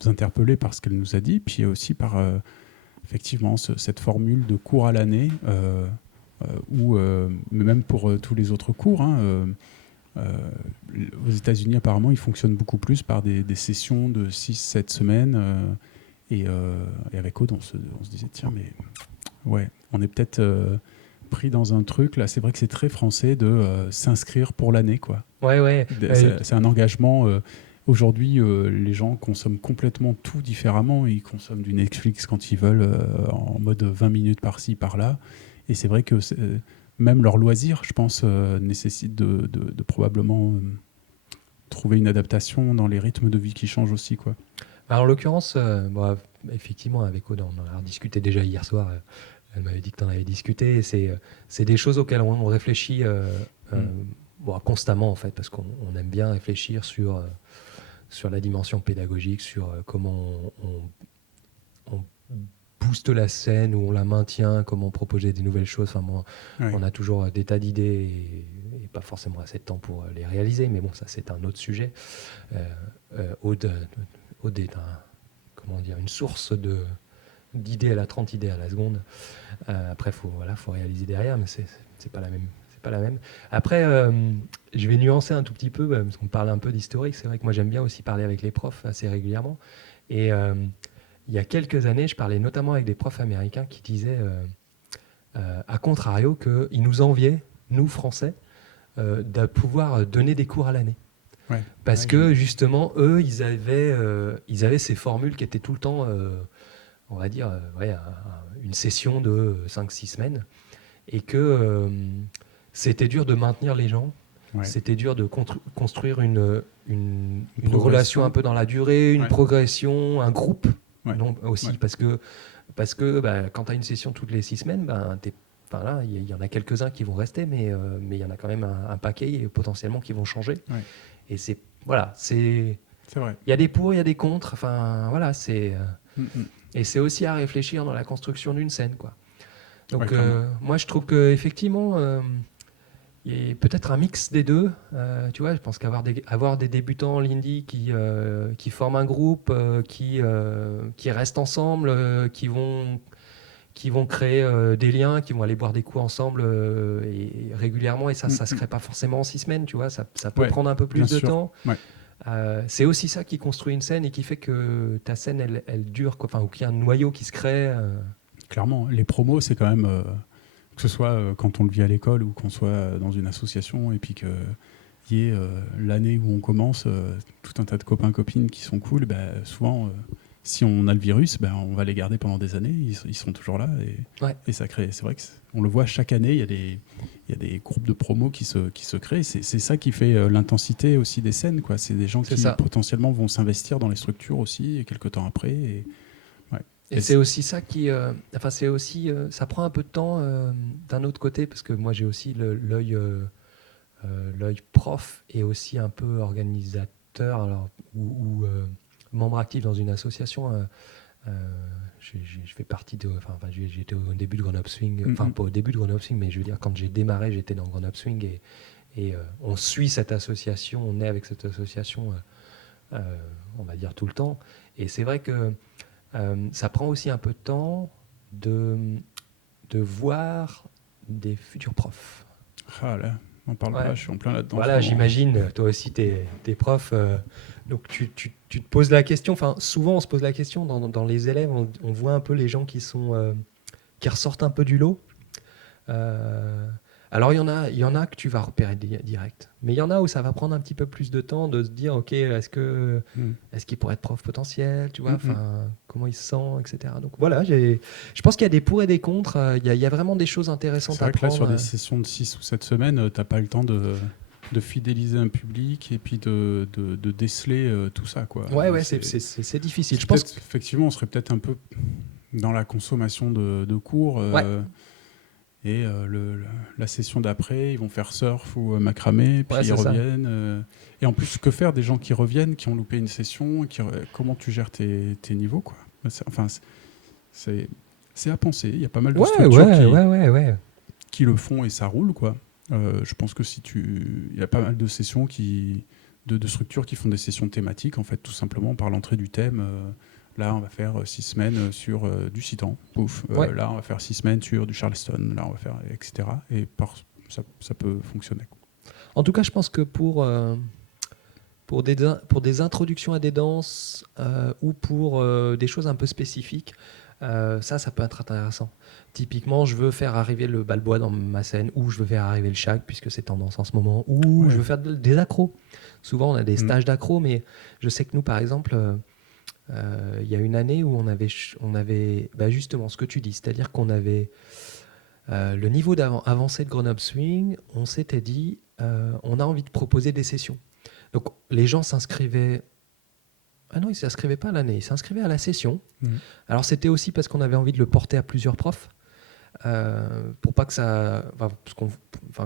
interpellés par ce qu'elle nous a dit, puis aussi par effectivement cette formule de cours à l'année, mais même pour tous les autres cours, aux États-Unis, apparemment, ils fonctionnent beaucoup plus par des sessions de 6-7 semaines. Et avec Aude, on se disait, tiens, mais ouais, on est peut-être pris dans un truc. Là, c'est vrai que c'est très français de s'inscrire pour l'année, quoi. Ouais. C'est un engagement. Aujourd'hui, les gens consomment complètement tout différemment. Ils consomment du Netflix quand ils veulent, en mode 20 minutes par-ci, par-là. Et c'est vrai que même leur loisir, je pense, nécessite de probablement trouver une adaptation dans les rythmes de vie qui changent aussi, quoi. Alors, en l'occurrence, effectivement, avec Aude, on en a discuté déjà hier soir. Elle m'avait dit que tu en avais discuté. Et c'est des choses auxquelles on réfléchit constamment, en fait, parce qu'on aime bien réfléchir sur la dimension pédagogique, sur comment on booste la scène, où on la maintient, comment proposer des nouvelles choses. Enfin, moi, Ouais. on a toujours des tas d'idées et pas forcément assez de temps pour les réaliser, mais bon, ça c'est un autre sujet. Aude est une source d'idées. Elle a 30 idées à la seconde. Après, faut réaliser derrière, mais c'est pas la même. C'est pas la même. Après, je vais nuancer un tout petit peu, parce qu'on parle un peu d'historique. C'est vrai que moi, j'aime bien aussi parler avec les profs assez régulièrement. Et il y a quelques années, je parlais notamment avec des profs américains qui disaient, à contrario, qu'ils nous enviaient, nous, Français, de pouvoir donner des cours à l'année. Ouais. Parce Ouais, que, justement, eux, ils avaient ces formules qui étaient tout le temps... on va dire, une session de 5-6 semaines, et que c'était dur de maintenir les gens, Ouais. c'était dur de construire une Progression. relation un peu dans la durée, une Ouais. progression, un groupe, Ouais. non, aussi, Ouais. parce que quand tu as une session toutes les 6 semaines, il y en a quelques-uns qui vont rester, mais il y en a quand même un paquet, et potentiellement qui vont changer. Ouais. Et c'est... C'est vrai. Il y a des pour, il y a des contre, c'est... Mm, mm. Et c'est aussi à réfléchir dans la construction d'une scène, quoi. Donc, Ouais, clairement. moi, je trouve qu'effectivement, il y a peut-être un mix des deux. Tu vois, je pense qu'avoir des débutants en l'indie qui forment un groupe, qui restent ensemble, qui vont créer des liens, qui vont aller boire des coups ensemble et régulièrement, et ça se crée pas forcément en 6 semaines, tu vois, ça peut Ouais, prendre un peu plus bien de sûr. temps. Ouais. C'est aussi ça qui construit une scène et qui fait que ta scène, elle dure, quoi. Enfin, ou qu'il y a un noyau qui se crée. Clairement, les promos, c'est quand même, que ce soit quand on le vit à l'école ou qu'on soit dans une association, et puis qu'il y ait l'année où on commence, tout un tas de copains-copines qui sont cool, souvent, si on a le virus, on va les garder pendant des années, ils seront toujours là, Ouais. et ça crée. C'est vrai qu'on le voit chaque année, il y a des groupes de promos qui se créent. C'est ça qui fait l'intensité aussi des scènes, quoi. C'est des gens C'est qui ça. potentiellement vont s'investir dans les structures aussi, et quelques temps après. Et c'est aussi ça qui. Ça prend un peu de temps d'un autre côté, parce que moi, j'ai aussi l'œil prof et aussi un peu organisateur, ou membre actif dans une association. Je fais partie de. J'étais au début de Grenoble Swing. Enfin, pas au début de Grenoble Swing, mais je veux dire, quand j'ai démarré, j'étais dans Grenoble Swing, et on suit cette association, on est avec cette association, on va dire, tout le temps. Et c'est vrai que ça prend aussi un peu de temps de voir des futurs profs. Ah là, on parle Ouais. pas, je suis en plein là-dedans. Voilà, vraiment. j'imagine, toi aussi, t'es prof. Donc, tu te poses la question. Enfin, souvent, on se pose la question dans les élèves. On voit un peu les gens qui ressortent un peu du lot. Alors, il y en a que tu vas repérer direct. Mais il y en a où ça va prendre un petit peu plus de temps de se dire, OK, est-ce qu'il pourrait être prof potentiel, tu vois, comment il se sent, etc. Donc voilà, je pense qu'il y a des pour et des contre. Il y a vraiment des choses intéressantes C'est à vrai que là, prendre. sur des sessions de 6 ou 7 semaines, t'as pas le temps de fidéliser un public et puis de déceler tout ça, quoi. Ouais, c'est difficile. Je pense Effectivement, on serait peut-être un peu dans la consommation de cours. Ouais. Et la session d'après, ils vont faire surf ou macramé, puis Ouais, ils c'est ça. reviennent. Et en plus, que faire des gens qui reviennent, qui ont loupé une session, comment tu gères tes niveaux, quoi. C'est à penser. Il y a pas mal de structures qui le font et ça roule, quoi. Je pense que il y a pas mal de sessions de structures qui font des sessions thématiques, en fait, tout simplement par l'entrée du thème. Là, on va faire 6 semaines sur du Citan. Pouf. Là, on va faire 6 semaines sur du Charleston. Là, on va faire, etc. Et ça peut fonctionner. En tout cas, je pense que pour des introductions à des danses ou pour des choses un peu spécifiques, ça peut être intéressant. Typiquement, je veux faire arriver le balboa dans ma scène, ou je veux faire arriver le shag, puisque c'est tendance en ce moment, ou je veux faire des accros. Souvent, on a des stages d'accros, mais je sais que nous, par exemple, il y a une année où on avait justement ce que tu dis, c'est-à-dire qu'on avait le niveau avancé de Grenoble Swing. On s'était dit, on a envie de proposer des sessions. Donc, les gens s'inscrivaient. Ah non, ils ne s'inscrivaient pas à l'année, ils s'inscrivaient à la session. Alors, c'était aussi parce qu'on avait envie de le porter à plusieurs profs. pour pas que ça...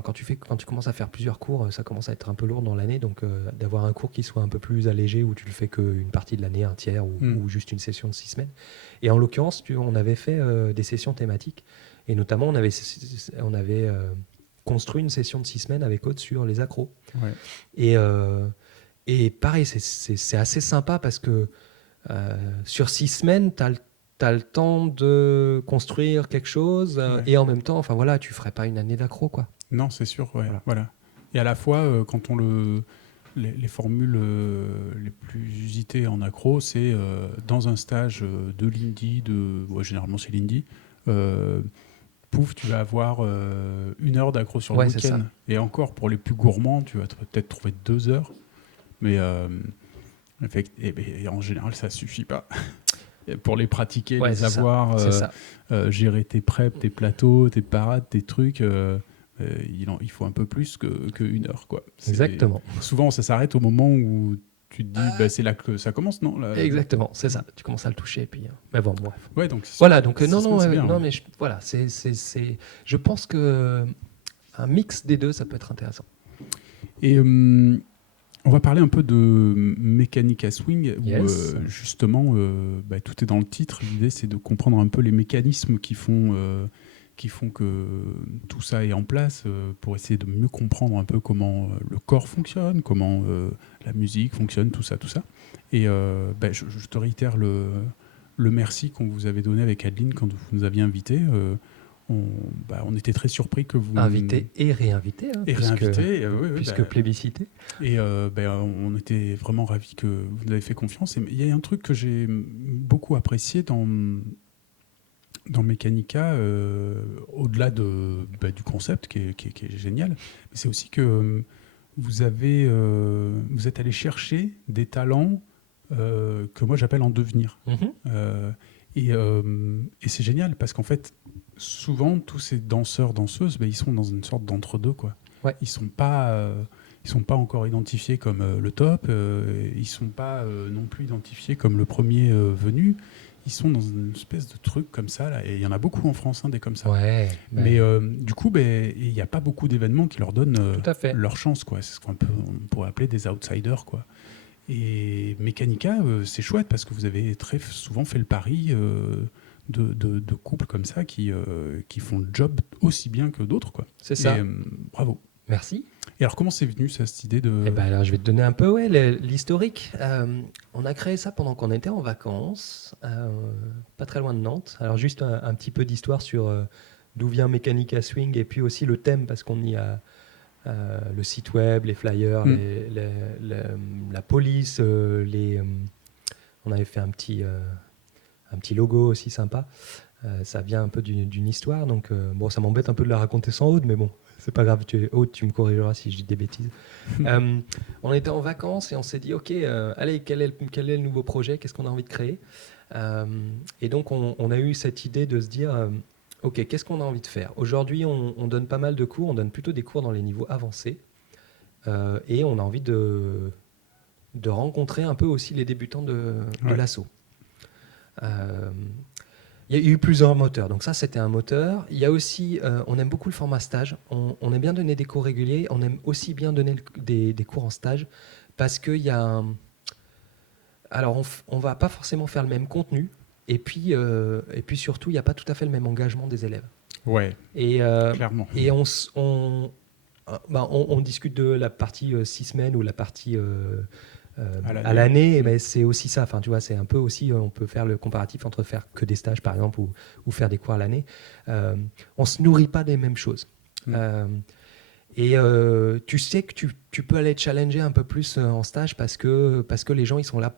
quand tu commences à faire plusieurs cours, ça commence à être un peu lourd dans l'année, donc d'avoir un cours qui soit un peu plus allégé, où tu le fais qu'une partie de l'année, un tiers, ou juste une session de 6 semaines. Et en l'occurrence, on avait fait des sessions thématiques, et notamment on avait construit une session de 6 semaines avec Aude sur les accros. Ouais. Et pareil, c'est assez sympa parce que sur 6 semaines, tu as le temps de construire quelque chose et en même temps, tu ferais pas une année d'accro, quoi. Non, c'est sûr, voilà. Et à la fois, quand les formules les plus usitées en accro, c'est dans un stage de l'Indy, généralement c'est l'Indy, pouf, tu vas avoir 1 heure d'accro sur le week-end. Et encore, pour les plus gourmands, tu vas peut-être trouver 2 heures. Mais en général, ça suffit pas. Pour les pratiquer, les avoir, gérer tes preps, tes plateaux, tes parades, tes trucs, il faut un peu plus que 1 heure, quoi. Exactement. Souvent, ça s'arrête au moment où tu te dis, c'est là que ça commence, non là, Exactement, c'est ça. Tu commences à le toucher, et puis. Mais bon, bref. Ouais, donc. Voilà, donc bien, mais je pense que un mix des deux, ça peut être intéressant. Et on va parler un peu de Mechanica Swing, où justement, tout est dans le titre. L'idée, c'est de comprendre un peu les mécanismes qui font que tout ça est en place, pour essayer de mieux comprendre un peu comment le corps fonctionne, comment la musique fonctionne, tout ça. Et je te réitère le merci qu'on vous avait donné avec Adeline quand vous nous aviez invités. On était très surpris que vous... Invité et réinvité. Puisque plébiscité. Et on était vraiment ravis que vous nous avez fait confiance. Et il y a un truc que j'ai beaucoup apprécié dans Mechanica, au-delà du concept qui est génial, mais c'est aussi que vous êtes allé chercher des talents que moi j'appelle en devenir. Et c'est génial parce qu'en fait, souvent, tous ces danseurs-danseuses, ils sont dans une sorte d'entre-deux, quoi. Ouais. Ils sont pas encore identifiés comme le top, ils sont pas non plus identifiés comme le premier venu. Ils sont dans une espèce de truc comme ça, là, et il y en a beaucoup en France, des comme ça. Ouais, mais du coup, il n'y a pas beaucoup d'événements qui leur donnent leur chance, quoi. C'est ce qu'on pourrait appeler des outsiders, quoi. Et Mechanica, c'est chouette parce que vous avez très souvent fait le pari de couples comme ça qui font le job aussi bien que d'autres, quoi. C'est ça. Bravo. Merci. Et alors, comment c'est venu cette idée de... alors, je vais te donner un peu l'historique. On a créé ça pendant qu'on était en vacances, pas très loin de Nantes. Alors, juste un petit peu d'histoire sur d'où vient Mechanica Swing et puis aussi le thème, parce qu'on y a le site web, les flyers, la police, on avait fait un petit logo aussi sympa. Ça vient un peu d'une histoire, donc ça m'embête un peu de la raconter sans Aude, mais bon, c'est pas grave, Aude, tu me corrigeras si je dis des bêtises. On était en vacances et on s'est dit, ok, allez, quel est le nouveau projet, qu'est-ce qu'on a envie de créer, et donc on a eu cette idée de se dire, ok, qu'est-ce qu'on a envie de faire? Aujourd'hui, on donne pas mal de cours, on donne plutôt des cours dans les niveaux avancés, et on a envie de rencontrer un peu aussi les débutants de l'assaut. Il y a eu plusieurs moteurs, donc ça c'était un moteur. Il y a aussi, on aime beaucoup le format stage, on aime bien donner des cours réguliers, on aime aussi bien donner des cours en stage, parce qu'il y a alors on va pas forcément faire le même contenu, et puis surtout il n'y a pas tout à fait le même engagement des élèves. Ouais, et clairement. Et on discute de la partie 6 semaines ou la partie à l'année, mais c'est aussi ça. Enfin, tu vois, c'est un peu aussi, on peut faire le comparatif entre faire que des stages, par exemple, ou faire des cours à l'année. On se nourrit pas des mêmes choses. Et tu sais que tu peux aller te challenger un peu plus en stage parce que les gens, ils sont là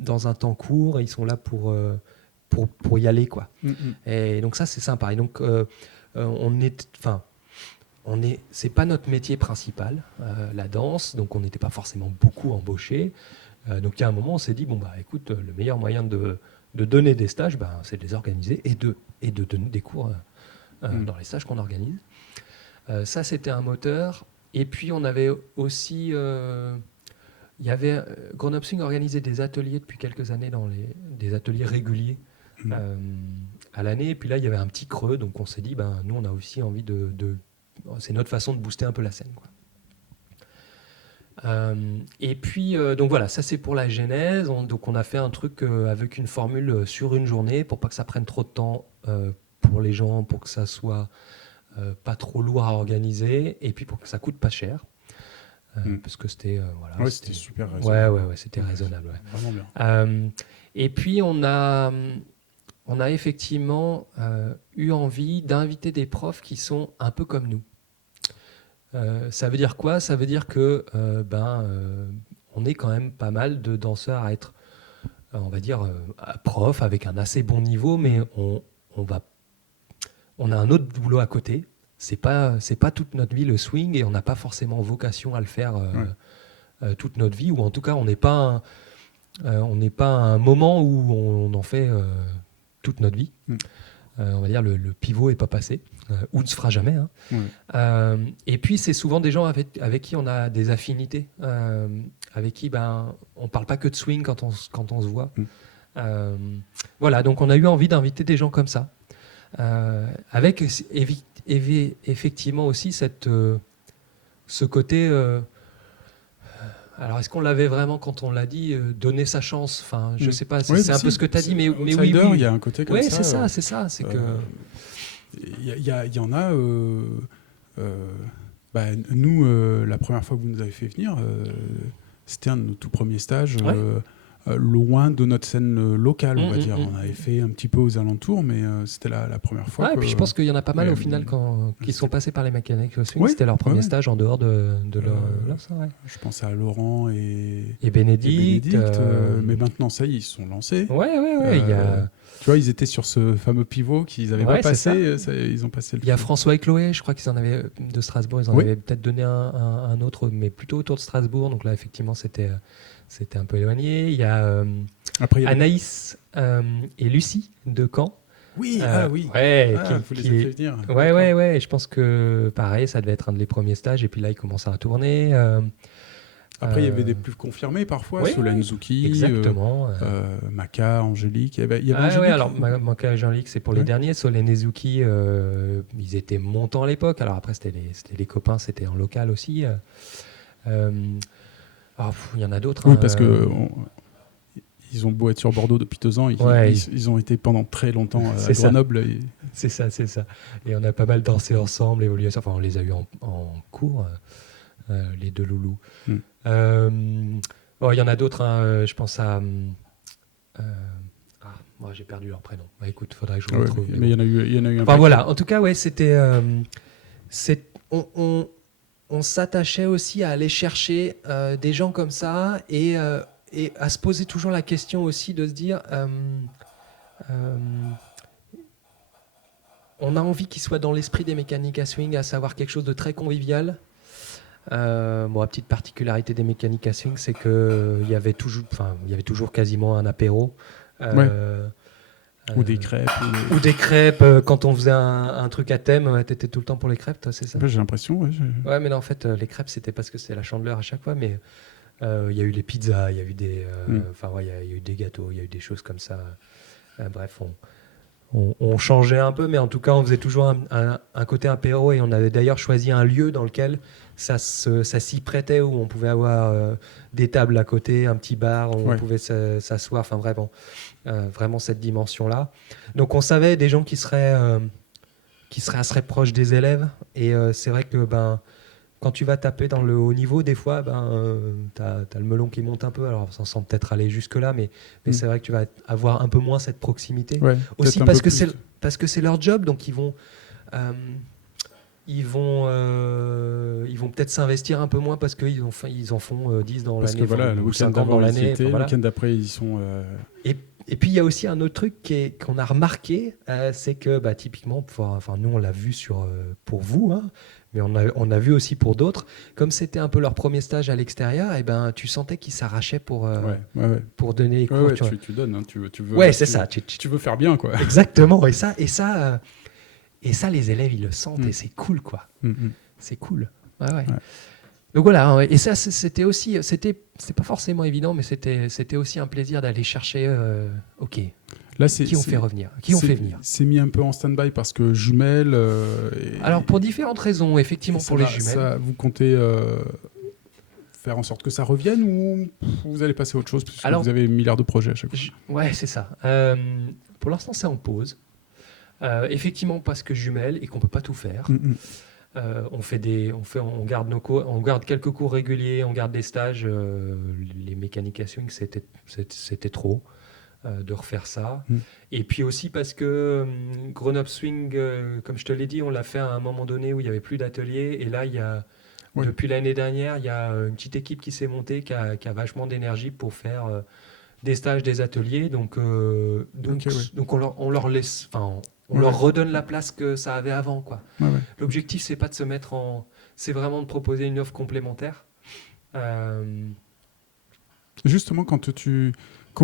dans un temps court, et ils sont là pour y aller, quoi. Et donc ça, c'est sympa. Et donc, c'est pas notre métier principal, la danse, donc on n'était pas forcément beaucoup embauchés. Donc il y a un moment, on s'est dit, écoute, le meilleur moyen de donner des stages, c'est de les organiser et de donner des cours dans les stages qu'on organise. Ça, c'était un moteur. Et puis on avait aussi... il y avait Grown Up Swing organisait des ateliers depuis quelques années, des ateliers réguliers à l'année. Et puis là, il y avait un petit creux, donc on s'est dit, nous, on a aussi envie c'est notre façon de booster un peu la scène, quoi. Et puis, donc voilà, ça c'est pour la genèse. Donc on a fait un truc avec une formule sur une journée pour pas que ça prenne trop de temps pour les gens, pour que ça soit pas trop lourd à organiser, et puis pour que ça coûte pas cher. Parce que c'était voilà, c'était super raisonnable. Ouais, c'était raisonnable. Ouais. Vraiment bien. Et puis on a effectivement eu envie d'inviter des profs qui sont un peu comme nous. Ça veut dire quoi ? Ça veut dire que on est quand même pas mal de danseurs à être, on va dire, prof avec un assez bon niveau, mais on a un autre boulot à côté. C'est pas toute notre vie le swing, et on n'a pas forcément vocation à le faire toute notre vie, ou en tout cas on n'est pas à un moment où on en fait toute notre vie. On va dire le pivot est pas passé, ou ne se fera jamais. Hein. Et puis c'est souvent des gens avec qui on a des affinités, avec qui on parle pas que de swing quand on se voit. Voilà, donc on a eu envie d'inviter des gens comme ça, avec effectivement aussi ce côté. Alors, est-ce qu'on l'avait vraiment quand on l'a dit, donner sa chance ? Enfin, je sais pas, c'est un peu ce que tu as dit, mais oui. Il y a un côté comme ça. Oui, c'est ça. C'est que... Il y en a... nous, la première fois que vous nous avez fait venir, c'était un de nos tout premiers stages, loin de notre scène locale, on va dire. On avait fait un petit peu aux alentours, mais c'était la première fois. Et puis je pense qu'il y en a pas mal au final qui sont passés par les mécaniques swing. C'était leur premier stage en dehors de leur... Je pense à Laurent et Bénédicte. Mais maintenant, ça y est, ils se sont lancés. Ouais. Tu vois, ils étaient sur ce fameux pivot qu'ils n'avaient pas passé. Ils ont passé le Il y a François et Chloé, je crois qu'ils en avaient de Strasbourg. Ils en avaient peut-être donné un autre, mais plutôt autour de Strasbourg. Donc là, effectivement, c'était un peu éloigné. Il y a Anaïs et Lucie de Caen. Oui, oui. Vous les avez fait venir. Ouais. Je pense que pareil, ça devait être un de les premiers stages. Et puis là, ils commençaient à tourner. Après, il y avait des plus confirmés parfois. Solène Zouki, exactement. Maka, Angélique. Il y avait Angélique. Alors Maka et Angélique, c'est pour les derniers. Solène et Zouki, ils étaient montants à l'époque. Alors après, c'était les copains, c'était en local aussi. Il y en a d'autres. Oui, parce que ils ont beau être sur Bordeaux depuis 2 ans, ils ont été pendant très longtemps à Grenoble. C'est ça. Et on a pas mal dansé ensemble, évolué. Enfin, on les a eu en cours, les deux loulous. Il y en a d'autres. Je pense à... moi, j'ai perdu leur prénom. Écoute, faudrait que je le retrouve. Mais il y en a eu un. Enfin voilà. En tout cas, c'était... on s'attachait aussi à aller chercher des gens comme ça et à se poser toujours la question aussi de se dire on a envie qu'ils soient dans l'esprit des mécaniques à swing, à savoir quelque chose de très convivial. La petite particularité des mécaniques à swing, c'est qu'il y avait toujours quasiment un apéro. Ou des crêpes. Ou des crêpes. Quand on faisait un truc à thème, t'étais tout le temps pour les crêpes, toi, c'est ça ? J'ai l'impression, Ouais, mais non, en fait, les crêpes, c'était parce que c'est la Chandeleur à chaque fois, mais il y a eu les pizzas, il y a eu des... il y a eu des gâteaux, il y a eu des choses comme ça. Bref, on changeait un peu, mais en tout cas, on faisait toujours un côté apéro, et on avait d'ailleurs choisi un lieu dans lequel ça s'y prêtait, où on pouvait avoir des tables à côté, un petit bar où on pouvait s'asseoir, enfin vraiment cette dimension-là. Donc on savait des gens qui seraient assez proches des élèves, et c'est vrai que quand tu vas taper dans le haut niveau, des fois, t'as le melon qui monte un peu, alors sans peut-être aller jusque-là, mais c'est vrai que tu vas avoir un peu moins cette proximité. Aussi parce que c'est leur job, donc ils vont peut-être s'investir un peu moins parce qu'ils en font 10 dans l'année, le ou week-end 50 dans d'avant, l'année. le week-end d'après, ils sont... Et puis il y a aussi un autre truc qu'on a remarqué, c'est que typiquement, nous on l'a vu pour vous, hein, mais on a vu aussi pour d'autres, comme c'était un peu leur premier stage à l'extérieur, et tu sentais qu'ils s'arrachaient pour donner les cours. Tu donnes, hein, tu veux. Ouais, c'est ça. Tu veux faire bien, quoi. Exactement. Et ça, les élèves ils le sentent, et c'est cool, quoi. C'est cool. Ouais. Donc voilà, ouais. Et ça, c'était aussi, c'est pas forcément évident, mais c'était aussi un plaisir d'aller chercher, ok, Là, qui on fait revenir, qui on fait venir. C'est mis un peu en stand-by parce que jumelles. Alors pour différentes raisons, effectivement, pour les jumelles. Vous comptez faire en sorte que ça revienne ou vous allez passer à autre chose parce que vous avez milliards de projets à chaque fois. Ouais, c'est ça. Pour l'instant, c'est en pause. Effectivement, parce que jumelles et qu'on peut pas tout faire. On garde nos cours, on garde quelques cours réguliers, on garde des stages. Les mécaniques à swing, c'était trop de refaire ça. Et puis aussi parce que Grown Up Swing, comme je te l'ai dit, on l'a fait à un moment donné où il y avait plus d'ateliers. Et là, depuis l'année dernière, il y a une petite équipe qui s'est montée, qui a vachement d'énergie pour faire des stages, des ateliers. Donc on leur laisse. On leur redonne la place que ça avait avant, quoi. L'objectif, c'est pas de se mettre c'est vraiment de proposer une offre complémentaire. Justement, quand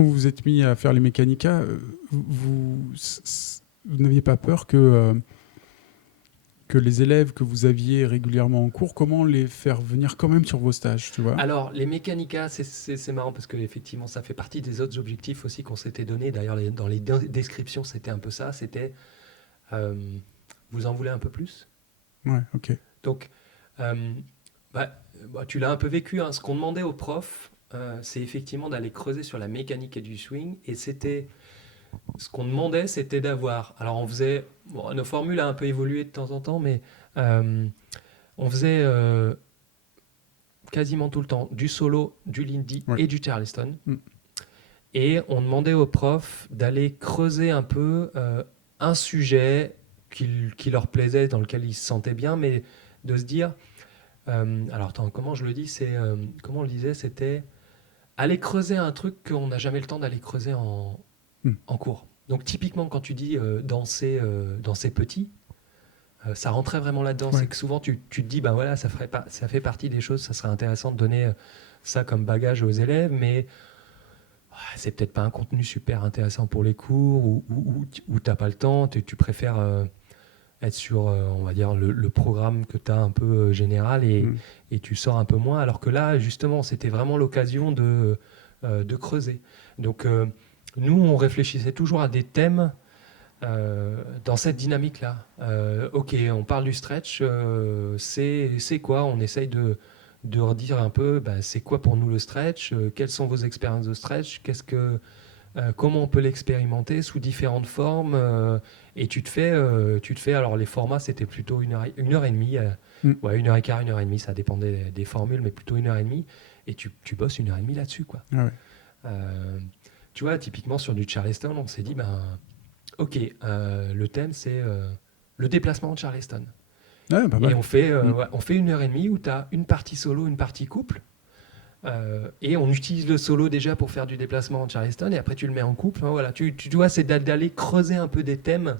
vous vous êtes mis à faire les mécanicas, vous n'aviez pas peur que les élèves que vous aviez régulièrement en cours, comment les faire venir quand même sur vos stages, tu vois ? Alors, les mécanicas, c'est marrant parce que effectivement, ça fait partie des autres objectifs aussi qu'on s'était donnés. D'ailleurs, dans les descriptions, c'était un peu ça. C'était vous en voulez un peu plus ? Ouais, ok. Donc, tu l'as un peu vécu. Hein. Ce qu'on demandait aux profs, c'est effectivement d'aller creuser sur la mécanique et du swing. Et ce qu'on demandait, c'était d'avoir. Alors, on faisait. Bon, nos formules ont un peu évolué de temps en temps, mais on faisait quasiment tout le temps du solo, du Lindy et du Charleston. Et on demandait aux profs d'aller creuser un peu un sujet qui leur plaisait, dans lequel ils se sentaient bien, mais de se dire. Alors, attends, comment je le dis ? Comment on le disait ? C'était aller creuser un truc qu'on n'a jamais le temps d'aller creuser en cours. Donc typiquement, quand tu dis danser petit, ça rentrait vraiment là-dedans. C'est que souvent, tu te dis, ben voilà, ça fait partie des choses, ça serait intéressant de donner ça comme bagage aux élèves, mais c'est peut-être pas un contenu super intéressant pour les cours, ou tu n'as pas le temps, tu préfères être sur, on va dire, le programme que tu as un peu général, et tu sors un peu moins, alors que là, justement, c'était vraiment l'occasion de creuser. Donc, nous, on réfléchissait toujours à des thèmes dans cette dynamique-là. Ok, on parle du stretch, c'est quoi ? On essaye de redire un peu, c'est quoi pour nous le stretch ? Quelles sont vos expériences de stretch ? Comment on peut l'expérimenter sous différentes formes ? Et tu te fais, alors les formats, c'était plutôt 1h30, 1h15, 1h30, ça dépendait des formules, mais plutôt 1h30, et tu bosses 1h30 là-dessus, quoi. Tu vois, typiquement sur du Charleston, on s'est dit, ok, le thème, c'est le déplacement de Charleston. Et on fait 1h30 où tu as une partie solo, une partie couple, et on utilise le solo déjà pour faire du déplacement en Charleston, et après tu le mets en couple. Hein, voilà. Tu vois, c'est d'aller creuser un peu des thèmes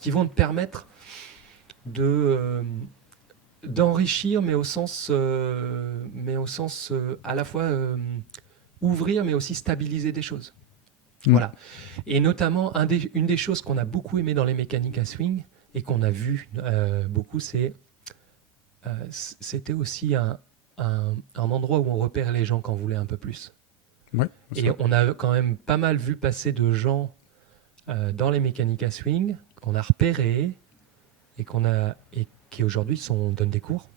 qui vont te permettre d'enrichir, mais au sens à la fois ouvrir, mais aussi stabiliser des choses. Voilà. Et notamment, une des choses qu'on a beaucoup aimé dans les mécaniques à swing et qu'on a vu beaucoup, c'était aussi un endroit où on repère les gens quand on voulait un peu plus. Et on a quand même pas mal vu passer de gens dans les mécaniques à swing qu'on a repérés et qui aujourd'hui donnent des cours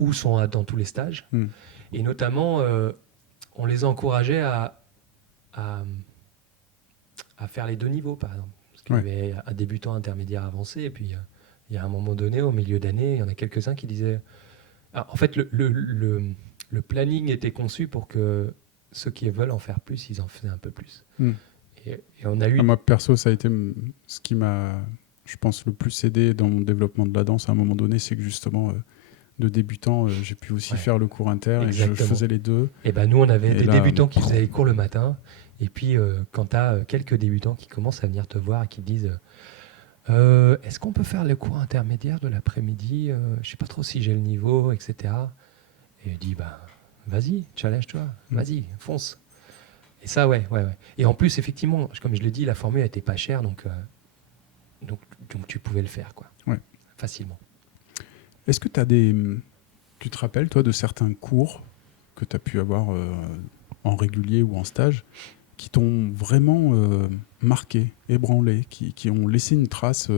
ou sont dans tous les stages. Et notamment, on les encourageait à faire les 2 niveaux, par exemple. Parce qu'il y avait un débutant, intermédiaire, avancé, et puis il y a un moment donné, au milieu d'année, il y en a quelques-uns qui disaient... Alors, en fait, le planning était conçu pour que ceux qui veulent en faire plus, ils en faisaient un peu plus. Et on a eu... Moi, perso, ça a été ce qui m'a, je pense, le plus aidé dans mon développement de la danse à un moment donné, c'est que justement... de débutant, j'ai pu aussi faire le cours inter. Exactement. Et je faisais les deux. Et nous, on avait des débutants qui faisaient les cours le matin. Et puis, quand tu as quelques débutants qui commencent à venir te voir et qui te disent est-ce qu'on peut faire le cours intermédiaire de l'après-midi ? Je ne sais pas trop si j'ai le niveau, etc. Et je dis vas-y, challenge-toi, vas-y, fonce. Et ça, ouais. Et en plus, effectivement, comme je l'ai dit, la formule n'était pas chère, donc tu pouvais le faire, quoi. Facilement. Est-ce que tu as Tu te rappelles, toi, de certains cours que tu as pu avoir en régulier ou en stage qui t'ont vraiment marqué, ébranlé, qui ont laissé une trace,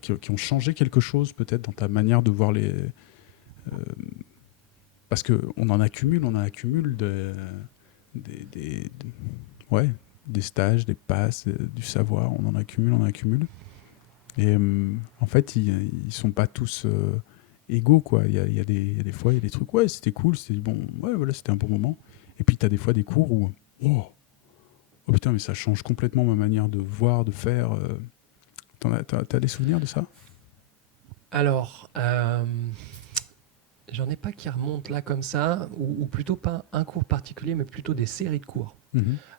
qui ont changé quelque chose peut-être dans ta manière de voir les... parce qu'on en accumule ouais, des stages, des passes, du savoir, on en accumule. Et en fait, ils sont pas tous égaux, quoi. Il y a des fois, il y a des trucs, ouais, c'était cool, c'était bon, ouais, voilà, c'était un bon moment. Et puis, tu as des fois des cours où, oh putain, mais ça change complètement ma manière de voir, de faire. T'as des souvenirs de ça? Alors, j'en ai pas qui remontent là comme ça, ou plutôt pas un cours particulier, mais plutôt des séries de cours.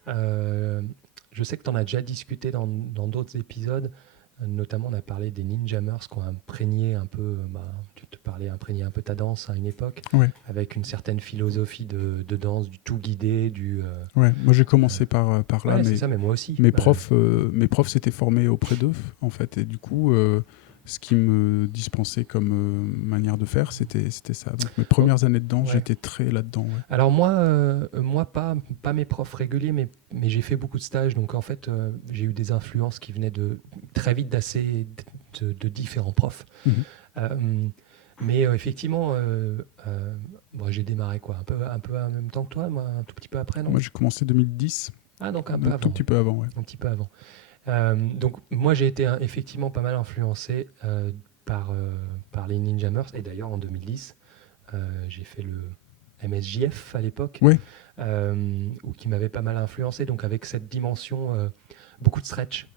Je sais que tu en as déjà discuté dans d'autres épisodes. Notamment, on a parlé des Ninjamers qui ont imprégné un peu, tu te parlais, imprégné un peu ta danse à une époque, Ouais. avec une certaine philosophie de danse, du tout guidé, Ouais, moi j'ai commencé par là, ouais, mais c'est ça, mais moi aussi. mes profs s'étaient formés auprès d'eux, en fait, et du coup, ce qui me dispensait comme manière de faire, c'était ça. Donc mes premières années de danse, Ouais. j'étais très là-dedans. Ouais. Alors moi pas mes profs réguliers, mais j'ai fait beaucoup de stages, donc en fait j'ai eu des influences qui venaient très vite de différents profs. Mais effectivement, moi j'ai démarré quoi, un peu en même temps que toi, moi un tout petit peu après, non? Moi j'ai commencé 2010, Ah donc un peu donc avant. tout petit peu avant. Ouais. Un petit peu avant. Donc moi j'ai été effectivement pas mal influencé par les Ninjamers, et d'ailleurs en 2010 j'ai fait le MSJF à l'époque, Ouais. qui m'avait pas mal influencé, donc avec cette dimension, beaucoup de stretch,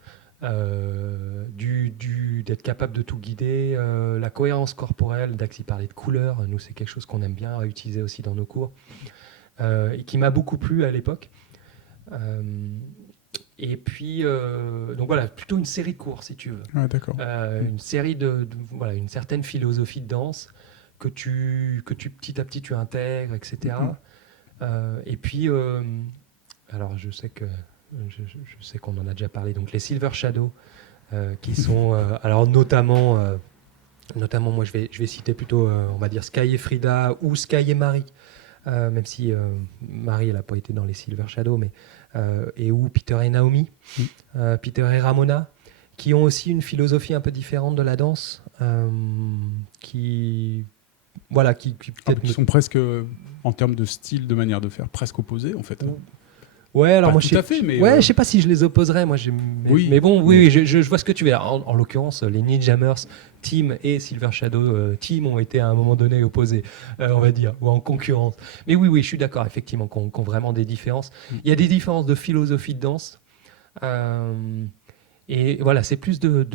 d'être capable de tout guider, la cohérence corporelle, Dax il parlait de couleurs, nous c'est quelque chose qu'on aime bien utiliser aussi dans nos cours, et qui m'a beaucoup plu à l'époque. Et puis, donc voilà, plutôt une série de cours, si tu veux. Ouais, d'accord. Une série voilà, une certaine philosophie de danse que tu petit à petit tu intègres, etc. Et puis, alors je sais qu'on en a déjà parlé, donc les Silver Shadow, qui sont, alors notamment moi je vais citer plutôt, on va dire Sky et Frida, ou Sky et Marie, même si Marie elle n'a pas été dans les Silver Shadow, mais et ou Peter et Naomi, Peter et Ramona, qui ont aussi une philosophie un peu différente de la danse, qui peut-être Qui sont presque, en termes de style, de manière de faire, presque opposés, en fait. Ouais, alors Pas moi tout à fait, mais ouais, je sais pas si je les opposerais, moi. Oui. Mais bon, oui, je vois ce que tu veux dire. En l'occurrence, les Ninjamers Team et Silver Shadow Team ont été à un moment donné opposés, on va dire, ou en concurrence. Mais oui, je suis d'accord, effectivement, qu'on ont vraiment des différences. Il y a des différences de philosophie de danse. Et voilà, c'est plus de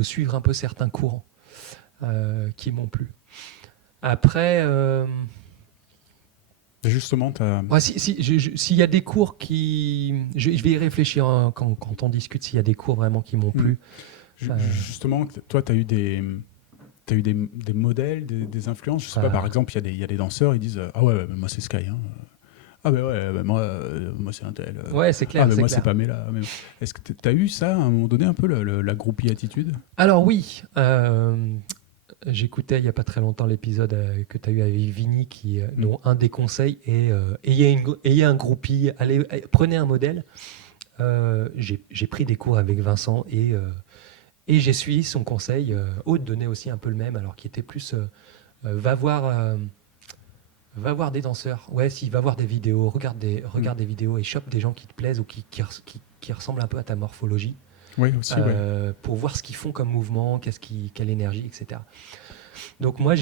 suivre un peu certains courants qui m'ont plu. Après. Justement, Ouais, s'il y a des cours qui... Je vais y réfléchir quand on discute, s'il y a des cours vraiment qui m'ont plu. Justement, toi, tu as eu des modèles, des influences. Je sais pas, par exemple, il y a des danseurs, ils disent « Ah ouais, moi c'est Sky. Hein. Ah ben ouais, moi c'est un tel. Ouais, c'est clair. Ah ben moi clair. c'est Pamela. Mais... Est-ce que tu as eu ça à un moment donné, un peu la groupie attitude? Alors oui, j'écoutais il n'y a pas très longtemps l'épisode que tu as eu avec Vinny, dont un des conseils est ayez un groupie, prenez un modèle. J'ai pris des cours avec Vincent et j'ai suivi son conseil. Aude donnait aussi un peu le même, alors qu'il était plus va voir des danseurs. Ouais, si, va voir des vidéos, regarde des vidéos et chope des gens qui te plaisent ou qui ressemblent un peu à ta morphologie. Oui, aussi, pour voir ce qu'ils font comme mouvement, quelle énergie, etc. Donc moi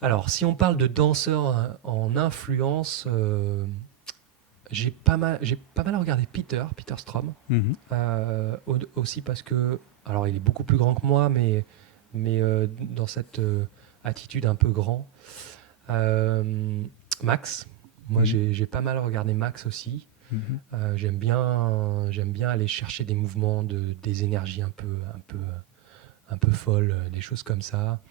alors si on parle de danseurs en influence, j'ai pas mal regardé Peter Strom, aussi parce que, alors il est beaucoup plus grand que moi, mais dans cette attitude un peu grand. Max, moi j'ai pas mal regardé Max aussi. J'aime bien aller chercher des mouvements, des énergies un peu folles, des choses comme ça.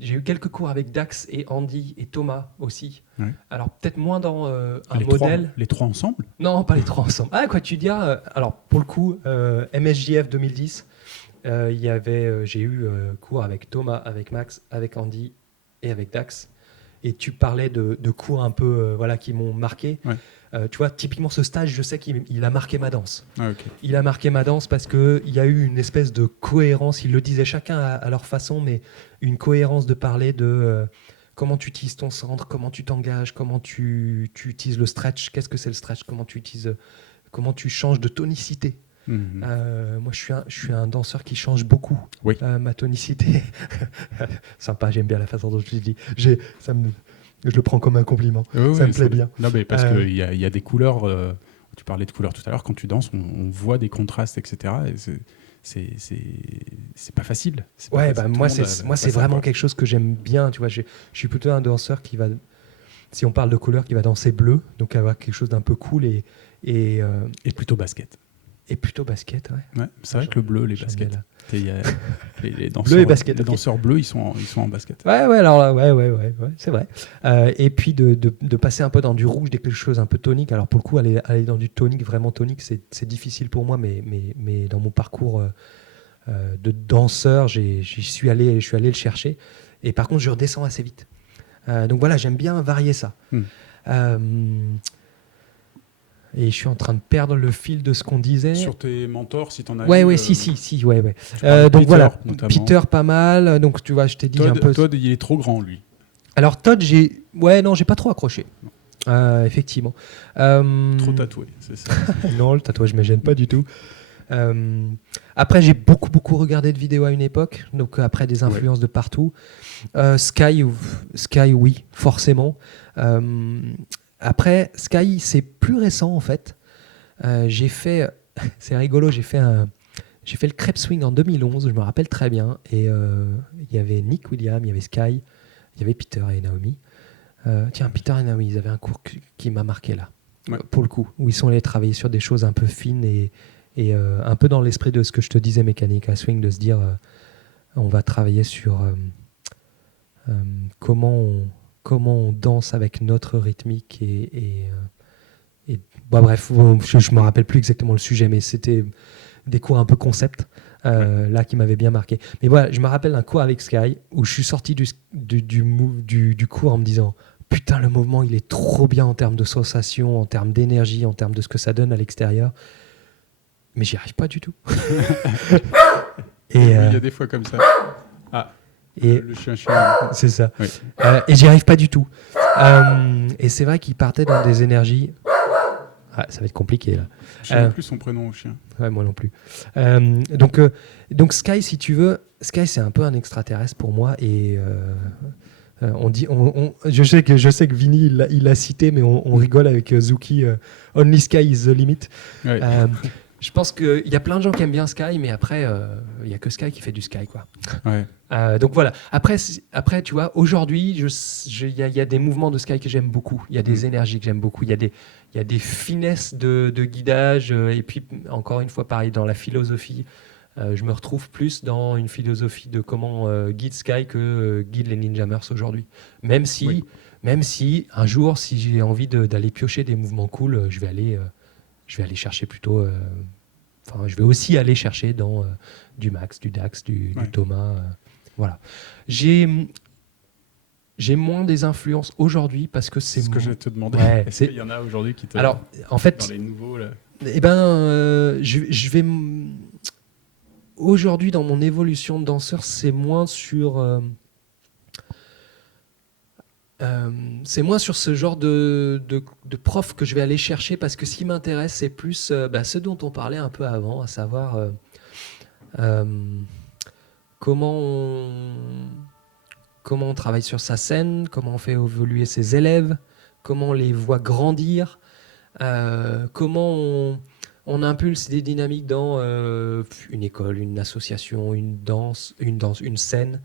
J'ai eu quelques cours avec Dax et Andy et Thomas aussi. Ouais. Alors peut-être moins dans un modèle. Les trois ensemble? Non, pas les trois ensemble. Ah, quoi tu dis? Alors pour le coup, MSJF 2010, j'ai eu cours avec Thomas, avec Max, avec Andy et avec Dax. Et tu parlais de cours un peu qui m'ont marqué. Ouais. Tu vois, typiquement ce stage, je sais qu'il a marqué ma danse. Ah, ok. Il a marqué ma danse parce qu'il y a eu une espèce de cohérence. Ils le disaient chacun à leur façon, mais une cohérence de parler de comment tu utilises ton centre, comment tu t'engages, comment tu utilises le stretch, qu'est-ce que c'est le stretch, comment tu changes de tonicité. Mhm. Moi, je suis un danseur qui change beaucoup Oui. ma tonicité. Sympa, j'aime bien la façon dont je le dis. Je le prends comme un compliment. Ça me plaît bien. Non, mais parce qu'il y a des couleurs. Tu parlais de couleurs tout à l'heure. Quand tu danses, on voit des contrastes, etc. Et c'est pas facile. C'est pas Ouais, facile. moi, Tout le c'est monde moi, a c'est ça, vraiment quoi. quelque chose que j'aime bien. Tu vois, je suis plutôt un danseur qui va, si on parle de couleurs, qui va danser bleu, donc avoir quelque chose d'un peu cool et Et plutôt basket. plutôt basket. Ouais. Ouais, c'est vrai que le bleu, les J'aime baskets. bien, là. Il y a les danseurs, Bleu et basket, les ok. danseurs bleus, ils sont en basket. Ouais, alors là, ouais, c'est vrai. Et puis de passer un peu dans du rouge, quelque chose un peu tonique. Alors pour le coup, aller dans du tonique, vraiment tonique, c'est difficile pour moi, mais dans mon parcours de danseur, je suis allé le chercher. Et par contre, je redescends assez vite. Donc voilà, j'aime bien varier ça. Euh, et je suis en train de perdre le fil de ce qu'on disait. Sur tes mentors, si t'en as Ouais, eu, si, ouais. tu parlais de Donc Peter, voilà, notamment. Peter pas mal. Donc tu vois, je t'ai dit un peu. Todd, il est trop grand, lui. Alors Todd, j'ai pas trop accroché. Effectivement. Trop tatoué, c'est ça. Non, le tatouage ne me gêne pas du tout. Après, j'ai beaucoup regardé de vidéos à une époque, donc après des influences de partout. Sky, oui, forcément. Après, Sky, c'est plus récent en fait. J'ai fait, c'est rigolo, j'ai fait le Crêpe Swing en 2011, je me rappelle très bien. Et il y avait Nick Williams, il y avait Sky, il y avait Peter et Naomi. Tiens, Peter et Naomi, ils avaient un cours qui m'a marqué là, pour le coup, où ils sont allés travailler sur des choses un peu fines et un peu dans l'esprit de ce que je te disais, mécanique à swing, de se dire on va travailler sur comment on danse avec notre rythmique et bref, je me rappelle plus exactement le sujet, mais c'était des cours un peu concept là qui m'avaient bien marqué. Mais voilà, je me rappelle d'un cours avec Sky où je suis sorti du cours en me disant putain, le mouvement il est trop bien en termes de sensation, en termes d'énergie, en termes de ce que ça donne à l'extérieur, mais j'y arrive pas du tout. Il y a des fois comme ça. Et le chien. c'est ça. Oui. Et j'y arrive pas du tout. Et c'est vrai qu'il partait dans des énergies. Ah, ça va être compliqué là. Je sais plus son prénom au chien. Ouais, moi non plus. Donc Sky, si tu veux, Sky c'est un peu un extraterrestre pour moi et on dit, je sais que Vinny il l'a cité, mais on rigole avec Zuki. Only Sky is the limit. Ouais. Je pense qu'il y a plein de gens qui aiment bien Sky, mais après, il n'y a que Sky qui fait du Sky, quoi. Ouais. Donc voilà. Après, tu vois, aujourd'hui, il y a des mouvements de Sky que j'aime beaucoup. Il y a des énergies que j'aime beaucoup. Il y a des finesses de guidage. Et puis, encore une fois, pareil, dans la philosophie, je me retrouve plus dans une philosophie de comment guide Sky que guide les Ninjammers aujourd'hui. Même si un jour, si j'ai envie d'aller piocher des mouvements cool, je vais aller chercher plutôt. Je vais aussi aller chercher dans du Max, du Dax, du Thomas. Voilà. J'ai moins des influences aujourd'hui parce que c'est ce que je vais te demander. Ouais, Est-ce qu'il y en a aujourd'hui qui te. Alors, en fait, dans les nouveaux là. je vais aujourd'hui dans mon évolution de danseur, c'est moins sur. C'est moins sur ce genre de prof que je vais aller chercher parce que ce qui m'intéresse, c'est plus ce dont on parlait un peu avant, à savoir comment on travaille sur sa scène, comment on fait évoluer ses élèves, comment on les voit grandir, comment on impulse des dynamiques dans une école, une association, une scène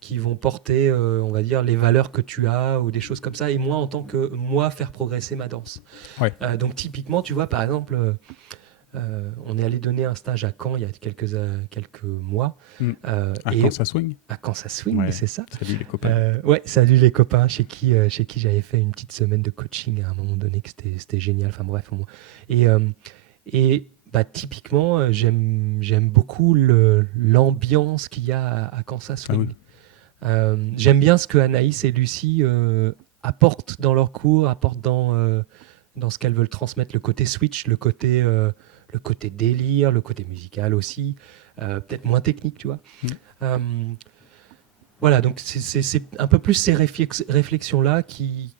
qui vont porter, on va dire, les valeurs que tu as ou des choses comme ça. Et moi, en tant que moi, faire progresser ma danse. Ouais. Donc, typiquement, tu vois, par exemple, on est allé donner un stage à Caen il y a quelques mois. À Caen, ça swing. À Caen, ça swing, c'est ça. Salut les copains. Salut les copains chez qui j'avais fait une petite semaine de coaching à un moment donné, que c'était génial. Enfin bref. Et Typiquement, j'aime beaucoup l'ambiance qu'il y a à Kansas Swing. J'aime bien ce que Anaïs et Lucie apportent dans leurs cours, apportent dans ce qu'elles veulent transmettre, le côté switch, le côté délire, le côté musical aussi, peut-être moins technique, tu vois. Voilà, donc c'est un peu plus ces réflexions-là qui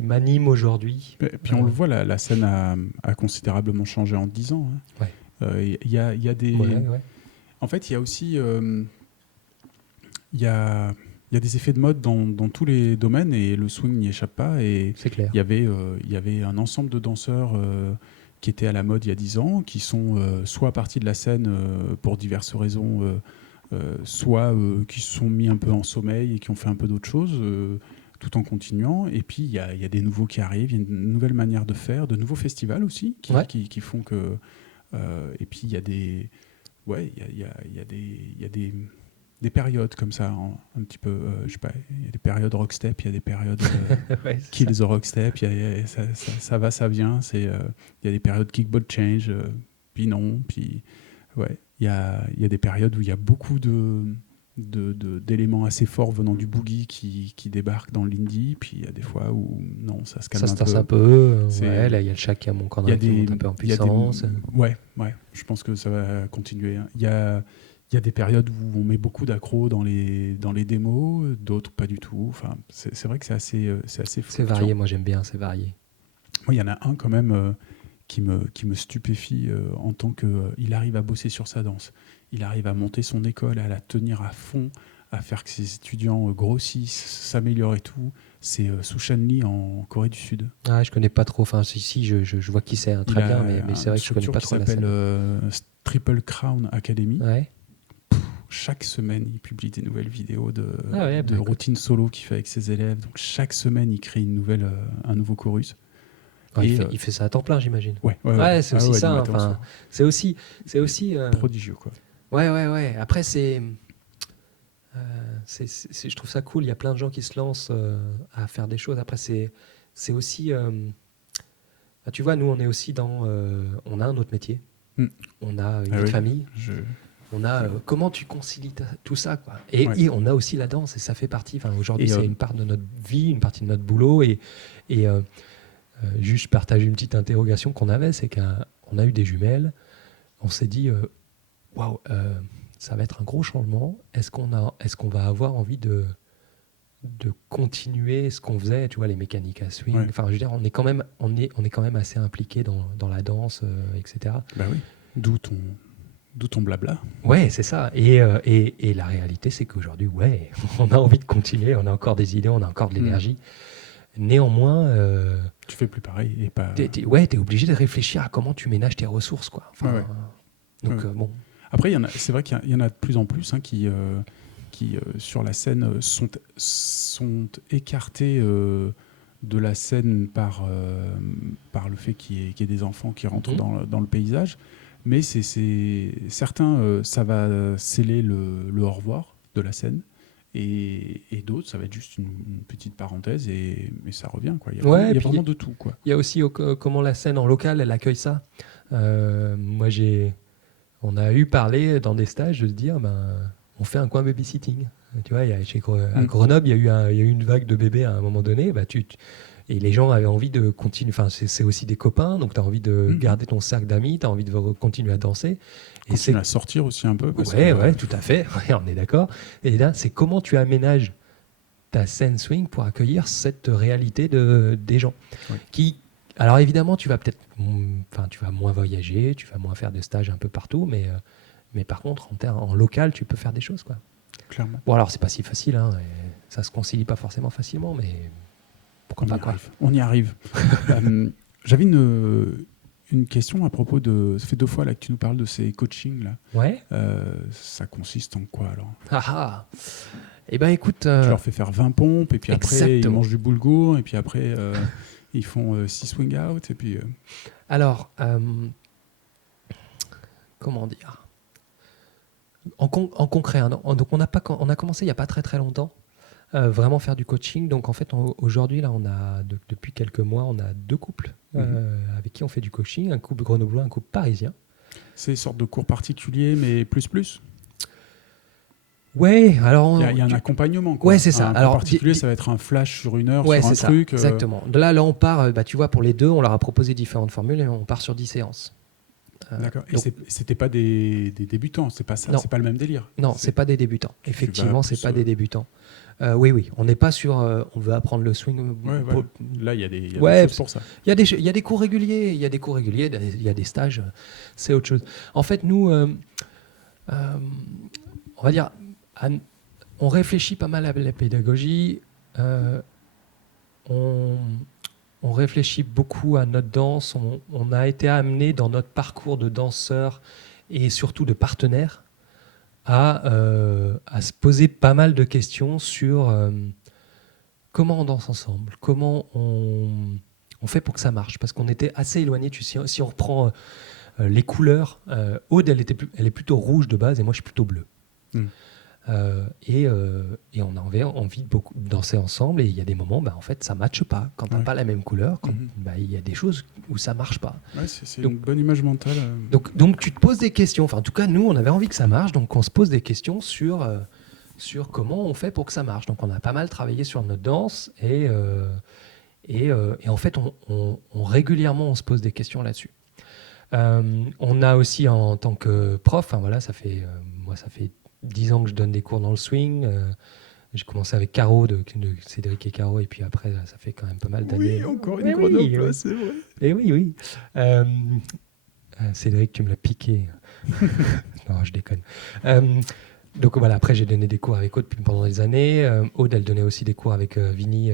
m'animent aujourd'hui. Et puis on le voit, la scène a considérablement changé en 10 ans. Hein. Ouais. Il y a des... Ouais. En fait, il y a aussi... il y a des effets de mode dans tous les domaines et le swing n'y échappe pas. Et C'est clair. il y avait un ensemble de danseurs qui étaient à la mode il y a 10 ans, qui sont soit partis de la scène pour diverses raisons, soit qui se sont mis un peu en sommeil et qui ont fait un peu d'autres choses tout en continuant. Et puis il y a des nouveaux qui arrivent, il y a une nouvelle manière de faire, de nouveaux festivals aussi qui font que... et puis il y a des... Ouais, il y a des périodes comme ça, un petit peu, je sais pas, il y a des périodes rockstep, il y a des périodes kill the rockstep, ça va, ça vient, il y a des périodes kickball change, puis non, puis ouais, il y a des périodes où il y a beaucoup d'éléments assez forts venant du boogie qui débarquent dans l'indie, puis il y a des fois où non, ça se calme un peu. Ça se tasse un peu, là il y a le chat qui monte un peu en puissance. Ouais, je pense que ça va continuer. Il y a des périodes où on met beaucoup d'accros dans les démos, d'autres pas du tout. Enfin, c'est vrai que c'est assez C'est fluctuant. varié, moi j'aime bien, c'est varié. Moi, il y en a un quand même qui me stupéfie en tant qu'il arrive à bosser sur sa danse. Il arrive à monter son école, à la tenir à fond, à faire que ses étudiants grossissent, s'améliorent et tout. C'est Sushan Lee en Corée du Sud. Ah, je connais pas trop. Enfin, si, je vois qui c'est, hein, très bien, mais c'est vrai que je connais pas trop la scène. Il s'appelle Triple Crown Academy. Ouais. Chaque semaine, il publie des nouvelles vidéos de écoute. routines solo qu'il fait avec ses élèves. Donc chaque semaine, il crée un nouveau chorus. Ouais, il fait ça à temps plein, j'imagine. Ouais, c'est aussi ça. Enfin, c'est aussi prodigieux, quoi. Ouais. Après, je trouve ça cool. Il y a plein de gens qui se lancent à faire des choses. Après, c'est aussi. Tu vois, nous, on est aussi on a un autre métier. On a une autre famille. On a comment tu concilies tout ça, quoi. Et on a aussi la danse et ça fait partie. Enfin, aujourd'hui, c'est une part de notre vie, une partie de notre boulot. Et juste partager une petite interrogation qu'on avait, c'est qu'on a eu des jumelles. On s'est dit, waouh, ça va être un gros changement. Est-ce qu'on va avoir envie de continuer ce qu'on faisait, tu vois, les mécaniques à swing. Enfin, je veux dire, on est quand même assez impliqué dans la danse, etc. Bah oui. D'où ton blabla. Ouais, c'est ça. Et la réalité, c'est qu'aujourd'hui, on a envie de continuer, on a encore des idées, on a encore de l'énergie. Néanmoins, tu fais plus pareil et pas. T'es obligé de réfléchir à comment tu ménages tes ressources, quoi. Enfin, donc bon. Après, c'est vrai qu'il y en a de plus en plus qui sur la scène sont écartés de la scène par le fait qu'il y ait des enfants qui rentrent dans le paysage. Mais certains, ça va sceller le au revoir de la scène. Et d'autres, ça va être juste une petite parenthèse et ça revient, quoi. Il y a vraiment de tout, quoi. Il y a aussi comment la scène en local, elle accueille ça. Moi, on a eu parlé dans des stages de se dire, on fait un coin babysitting. Tu vois, à Grenoble, il y a eu une vague de bébés à un moment donné. Et les gens avaient envie de continuer. Enfin, c'est aussi des copains, donc tu as envie de garder ton cercle d'amis, tu as envie de continuer à danser. Continuer à sortir aussi un peu. Ouais, tout à fait. Ouais, on est d'accord. Et là, c'est comment tu aménages ta scène swing pour accueillir cette réalité des gens. Ouais. Alors évidemment, tu vas moins voyager, tu vas moins faire de stages un peu partout, mais par contre, en local, tu peux faire des choses, quoi. Clairement. Bon, alors c'est pas si facile, hein, ça se concilie pas forcément facilement, mais pourquoi pas, quoi. On y arrive. J'avais une question à propos de... Ça fait 2 fois là, que tu nous parles de ces coachings là. Ouais. Ça consiste en quoi alors ? Eh ben écoute... Tu leur fais faire 20 pompes et puis après ils mangent du boulgour et puis après ils font 6 swing out et puis... Alors, comment dire ? En concret, hein, donc on a commencé il n'y a pas très très longtemps vraiment faire du coaching. Donc en fait, aujourd'hui, là, depuis quelques mois, on a 2 couples avec qui on fait du coaching, un couple grenoblois, un couple parisien. C'est une sorte de cours particulier, mais plus. Ouais, alors... Il y a un accompagnement, quoi. Ouais, c'est ça. Un Alors, cours particulier, ça va être un flash sur 1 heure, ouais, sur un c'est ça, truc. exactement. Là, on part, tu vois, pour les 2, on leur a proposé différentes formules et on part sur 10 séances. D'accord. Et donc- c'était pas des débutants, c'est pas ça, Non. c'est pas le même délire. Non, c'est pas des débutants. tu Effectivement, vas c'est plus, pas des débutants. Oui, on n'est pas sur... on veut apprendre le swing. Ouais, voilà. Là, il y a des Ouais, choses pour ça. Il y a des cours réguliers, il y a des stages, c'est autre chose. En fait, nous, on va dire, on réfléchit pas mal à la pédagogie, on réfléchit beaucoup à notre danse, on a été amené dans notre parcours de danseur et surtout de partenaire à se poser pas mal de questions sur comment on danse ensemble, comment on fait pour que ça marche, parce qu'on était assez éloignés. Si on reprend les couleurs, Aude, elle est plutôt rouge de base et moi je suis plutôt bleu. Et on avait envie de beaucoup danser ensemble, et il y a des moments, en fait, ça ne matche pas. Quand tu n'as pas la même couleur, il y a des choses où ça ne marche pas. Ouais, c'est une bonne image mentale. Donc tu te poses des questions. Enfin, en tout cas, nous, on avait envie que ça marche, donc on se pose des questions sur comment on fait pour que ça marche. Donc on a pas mal travaillé sur notre danse, et en fait, régulièrement, on se pose des questions là-dessus. On a aussi, en tant que prof, ça fait 10 ans que je donne des cours dans le swing. J'ai commencé avec Caro, de Cédric et Caro, et puis après, ça fait quand même pas mal d'années. Oui, encore une Grenoble, c'est vrai. Et oui. Cédric, tu me l'as piqué. Non, je déconne. Donc voilà, après, j'ai donné des cours avec Aude pendant des années. Aude, elle donnait aussi des cours avec Vinny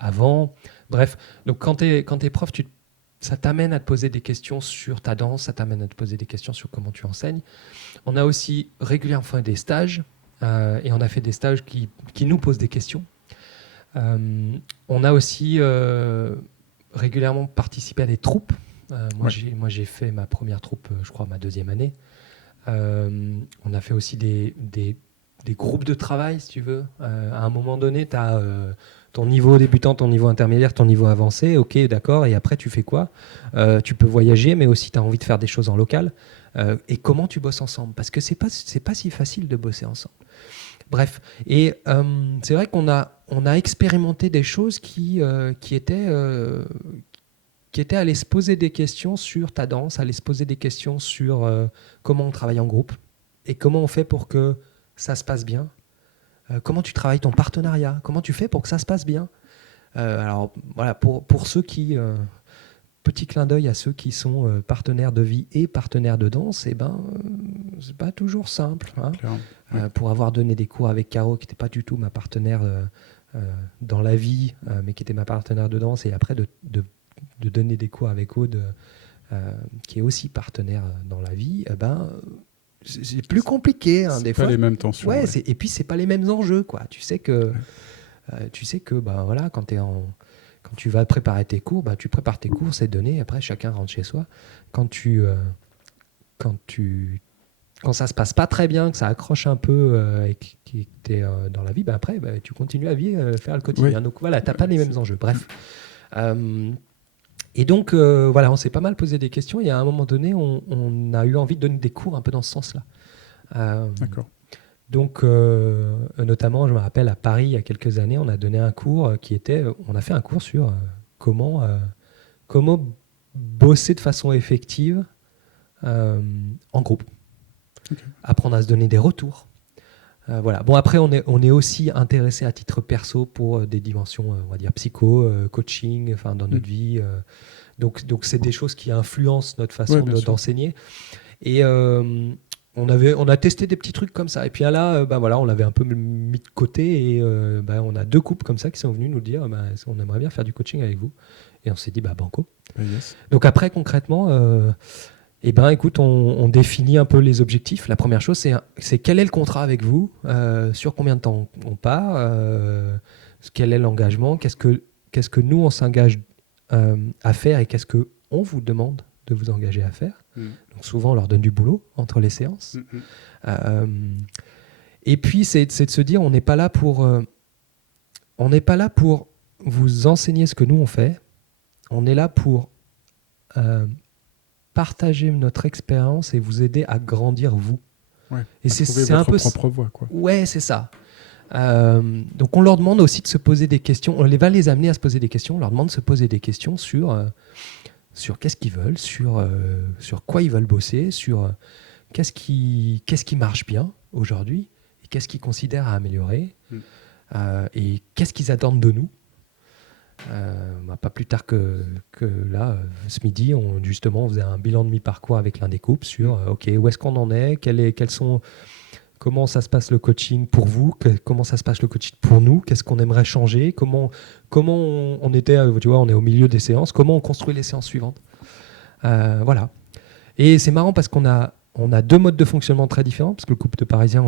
avant. Bref, donc quand tu es prof, ça t'amène à te poser des questions sur ta danse, ça t'amène à te poser des questions sur comment tu enseignes. On a aussi régulièrement fait des stages, et on a fait des stages qui nous posent des questions. On a aussi régulièrement participé à des troupes. Moi, j'ai fait ma première troupe, je crois, ma 2e année. On a fait aussi des groupes de travail, si tu veux. À un moment donné, tu as ton niveau débutant, ton niveau intermédiaire, ton niveau avancé. Ok, d'accord. Et après, tu fais quoi ? Tu peux voyager, mais aussi tu as envie de faire des choses en local. Et comment tu bosses ensemble ? Parce que c'est pas si facile de bosser ensemble. Bref. Et c'est vrai qu'on a expérimenté des choses qui étaient aller se poser des questions sur ta danse, aller se poser des questions sur comment on travaille en groupe et comment on fait pour que ça se passe bien. Comment tu travailles ton partenariat, comment tu fais pour que ça se passe bien. Alors voilà, pour ceux qui... petit clin d'œil à ceux qui sont partenaires de vie et partenaires de danse, c'est pas toujours simple. Hein. Pour avoir donné des cours avec Caro, qui n'était pas du tout ma partenaire dans la vie, mais qui était ma partenaire de danse, et après de donner des cours avec Aude, qui est aussi partenaire dans la vie, c'est plus compliqué. Hein, des fois. C'est pas les mêmes tensions. Ouais. Et puis, c'est pas les mêmes enjeux. Quoi. Tu sais que voilà, quand tu vas préparer tes cours, tu prépares tes cours, c'est donné, après chacun rentre chez soi. Quand ça se passe pas très bien, que ça accroche un peu et que tu es dans la vie, après tu continues à faire le quotidien. Oui. Donc voilà, tu n'as pas les mêmes enjeux. Bref. Et donc voilà, on s'est pas mal posé des questions, et à un moment donné, on a eu envie de donner des cours un peu dans ce sens-là. D'accord. Donc, notamment, je me rappelle, à Paris, il y a quelques années, on a donné un cours on a fait un cours sur comment bosser de façon effective en groupe. Okay. Apprendre à se donner des retours. Voilà. Bon, après, on est aussi intéressé à titre perso pour des dimensions, on va dire, psycho, coaching, dans notre vie. Donc, c'est des choses qui influencent notre façon d'enseigner. Et... on a testé des petits trucs comme ça, et puis là, on l'avait un peu mis de côté, et on a 2 couples comme ça qui sont venus nous dire on aimerait bien faire du coaching avec vous, et on s'est dit banco. Yes. Donc après, concrètement, écoute, on définit un peu les objectifs. La première chose, c'est quel est le contrat avec vous, sur combien de temps on part, quel est l'engagement, qu'est-ce que nous on s'engage à faire, et qu'est-ce que on vous demande de vous engager à faire. Donc souvent, on leur donne du boulot entre les séances. Et puis, c'est de se dire, on n'est pas là pour vous enseigner ce que nous on fait. On est là pour partager notre expérience et vous aider à grandir vous. Ouais, Et à trouver c'est un votre peu propre voie, quoi. Ouais, c'est ça. Donc on leur demande aussi de se poser des questions. On va les amener à se poser des questions. On leur demande de se poser des questions sur qu'est-ce qu'ils veulent, sur quoi ils veulent bosser, sur qu'est-ce qui marche bien aujourd'hui et qu'est-ce qu'ils considèrent à améliorer et qu'est-ce qu'ils attendent de nous. Pas plus tard que là, ce midi, on faisait un bilan de mi-parcours avec l'un des couples sur OK, où est-ce qu'on en est, comment ça se passe le coaching pour vous, comment ça se passe le coaching pour nous, qu'est-ce qu'on aimerait changer, comment on était, tu vois, on est au milieu des séances, comment on construit les séances suivantes. Voilà. Et c'est marrant parce qu'on a 2 modes de fonctionnement très différents, parce que le couple de Parisiens,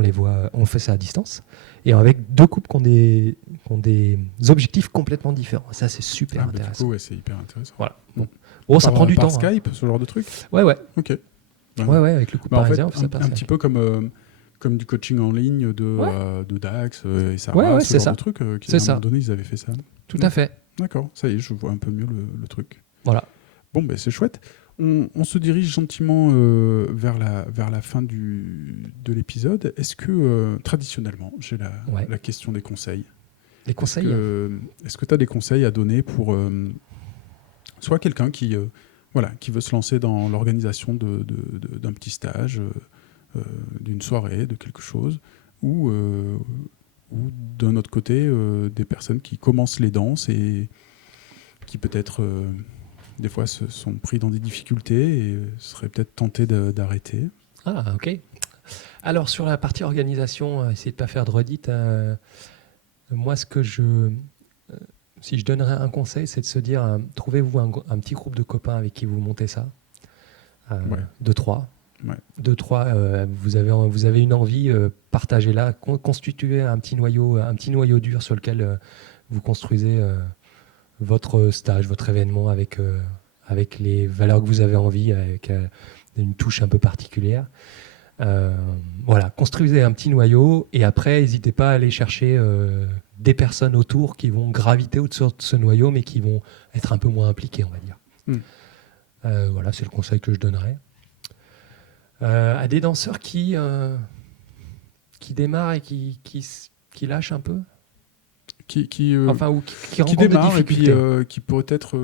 on fait ça à distance, et avec 2 couples qui ont des objectifs complètement différents. Ça, c'est super intéressant. Du coup, ouais, c'est hyper intéressant. Voilà. Bon, ça prend du temps. Skype, ce genre de truc. Ouais. Ok. Ouais, avec le couple En parisien, fait, ça passe. un petit peu comme du coaching en ligne de Dax et Sarah, Ouais, ce c'est genre ça. de truc. Qui, C'est à un ça. moment donné, ils avaient fait ça. Tout à fait. D'accord, ça y est, je vois un peu mieux le truc. Voilà. Bon, ben c'est chouette. On se dirige gentiment vers la fin de l'épisode. Est-ce que, traditionnellement, j'ai la question des conseils. Les conseils Est-ce que tu as des conseils à donner pour soit quelqu'un qui veut se lancer dans l'organisation d'un petit stage, d'une soirée, de quelque chose, ou d'un autre côté, des personnes qui commencent les danses et qui peut-être des fois se sont pris dans des difficultés et seraient peut-être tentés d'arrêter. Ah, ok. Alors, sur la partie organisation, essayez de ne pas faire de redite. Moi, si je donnerais un conseil, c'est de se dire, trouvez-vous un petit groupe de copains avec qui vous montez ça. 2-3. Ouais. 2-3, vous avez une envie, partagez-la, constituez un petit noyau dur sur lequel vous construisez votre stage, votre événement avec les valeurs que vous avez envie, avec une touche un peu particulière. Voilà, construisez un petit noyau et après, n'hésitez pas à aller chercher des personnes autour qui vont graviter autour de ce noyau, mais qui vont être un peu moins impliquées, on va dire. Voilà, c'est le conseil que je donnerais. À des danseurs qui démarrent et qui lâchent un peu. Qui rencontrent démarre des et puis difficultés. qui peut être,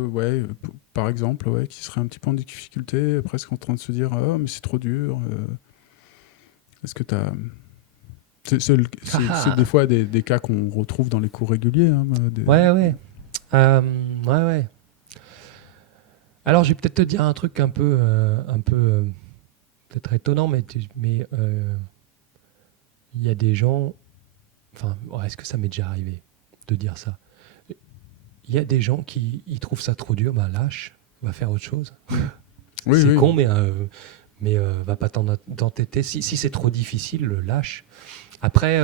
par exemple, qui serait un petit peu en difficulté, presque en train de se dire « Ah, mais c'est trop dur ». Est-ce que tu as... C'est des fois des cas qu'on retrouve dans les cours réguliers. Hein, Ouais. Alors, je vais peut-être te dire un truc un peu peut-être étonnant, mais il y a des gens... Enfin, est-ce que ça m'est déjà arrivé de dire ça? Il y a des gens qui trouvent ça trop dur, lâche, va faire autre chose. C'est con, mais va pas t'entêter. Si c'est trop difficile, lâche. Après,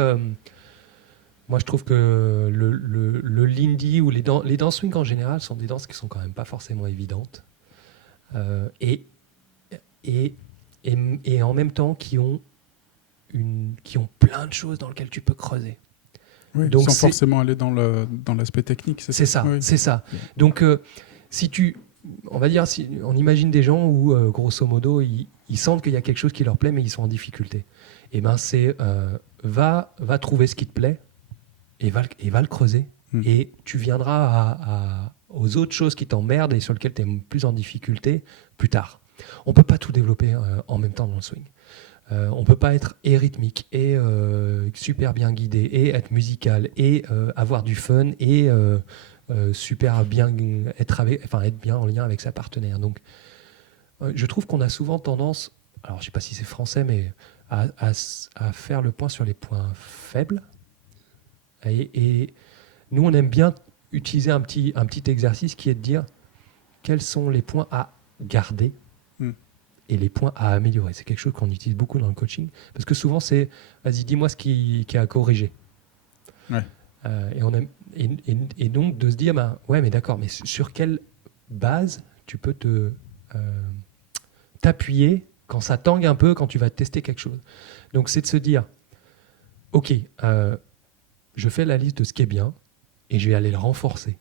moi je trouve que le lindy ou les danses swing en général sont des danses qui sont quand même pas forcément évidentes. Et en même temps qui ont plein de choses dans lesquelles tu peux creuser. Oui, donc sans forcément aller dans l'aspect technique. C'est ça. Oui. C'est ça. Donc, on imagine des gens où, grosso modo, ils sentent qu'il y a quelque chose qui leur plaît, mais ils sont en difficulté. Et va trouver ce qui te plaît et va le creuser. Et tu viendras aux autres choses qui t'emmerdent et sur lesquelles tu es plus en difficulté plus tard. On ne peut pas tout développer en même temps dans le swing. On ne peut pas être et rythmique et super bien guidé et être musical et avoir du fun et super bien être bien en lien avec sa partenaire. Donc, je trouve qu'on a souvent tendance, alors je ne sais pas si c'est français, mais à faire le point sur les points faibles. Et nous, on aime bien utiliser un petit exercice qui est de dire quels sont les points à garder et les points à améliorer. C'est quelque chose qu'on utilise beaucoup dans le coaching, parce que souvent c'est vas-y, dis-moi ce qui est à corriger. Ouais. Et donc de se dire ouais, mais d'accord, mais sur quelle base tu peux t'appuyer quand ça tangue un peu, quand tu vas tester quelque chose. Donc c'est de se dire ok, je fais la liste de ce qui est bien et je vais aller le renforcer.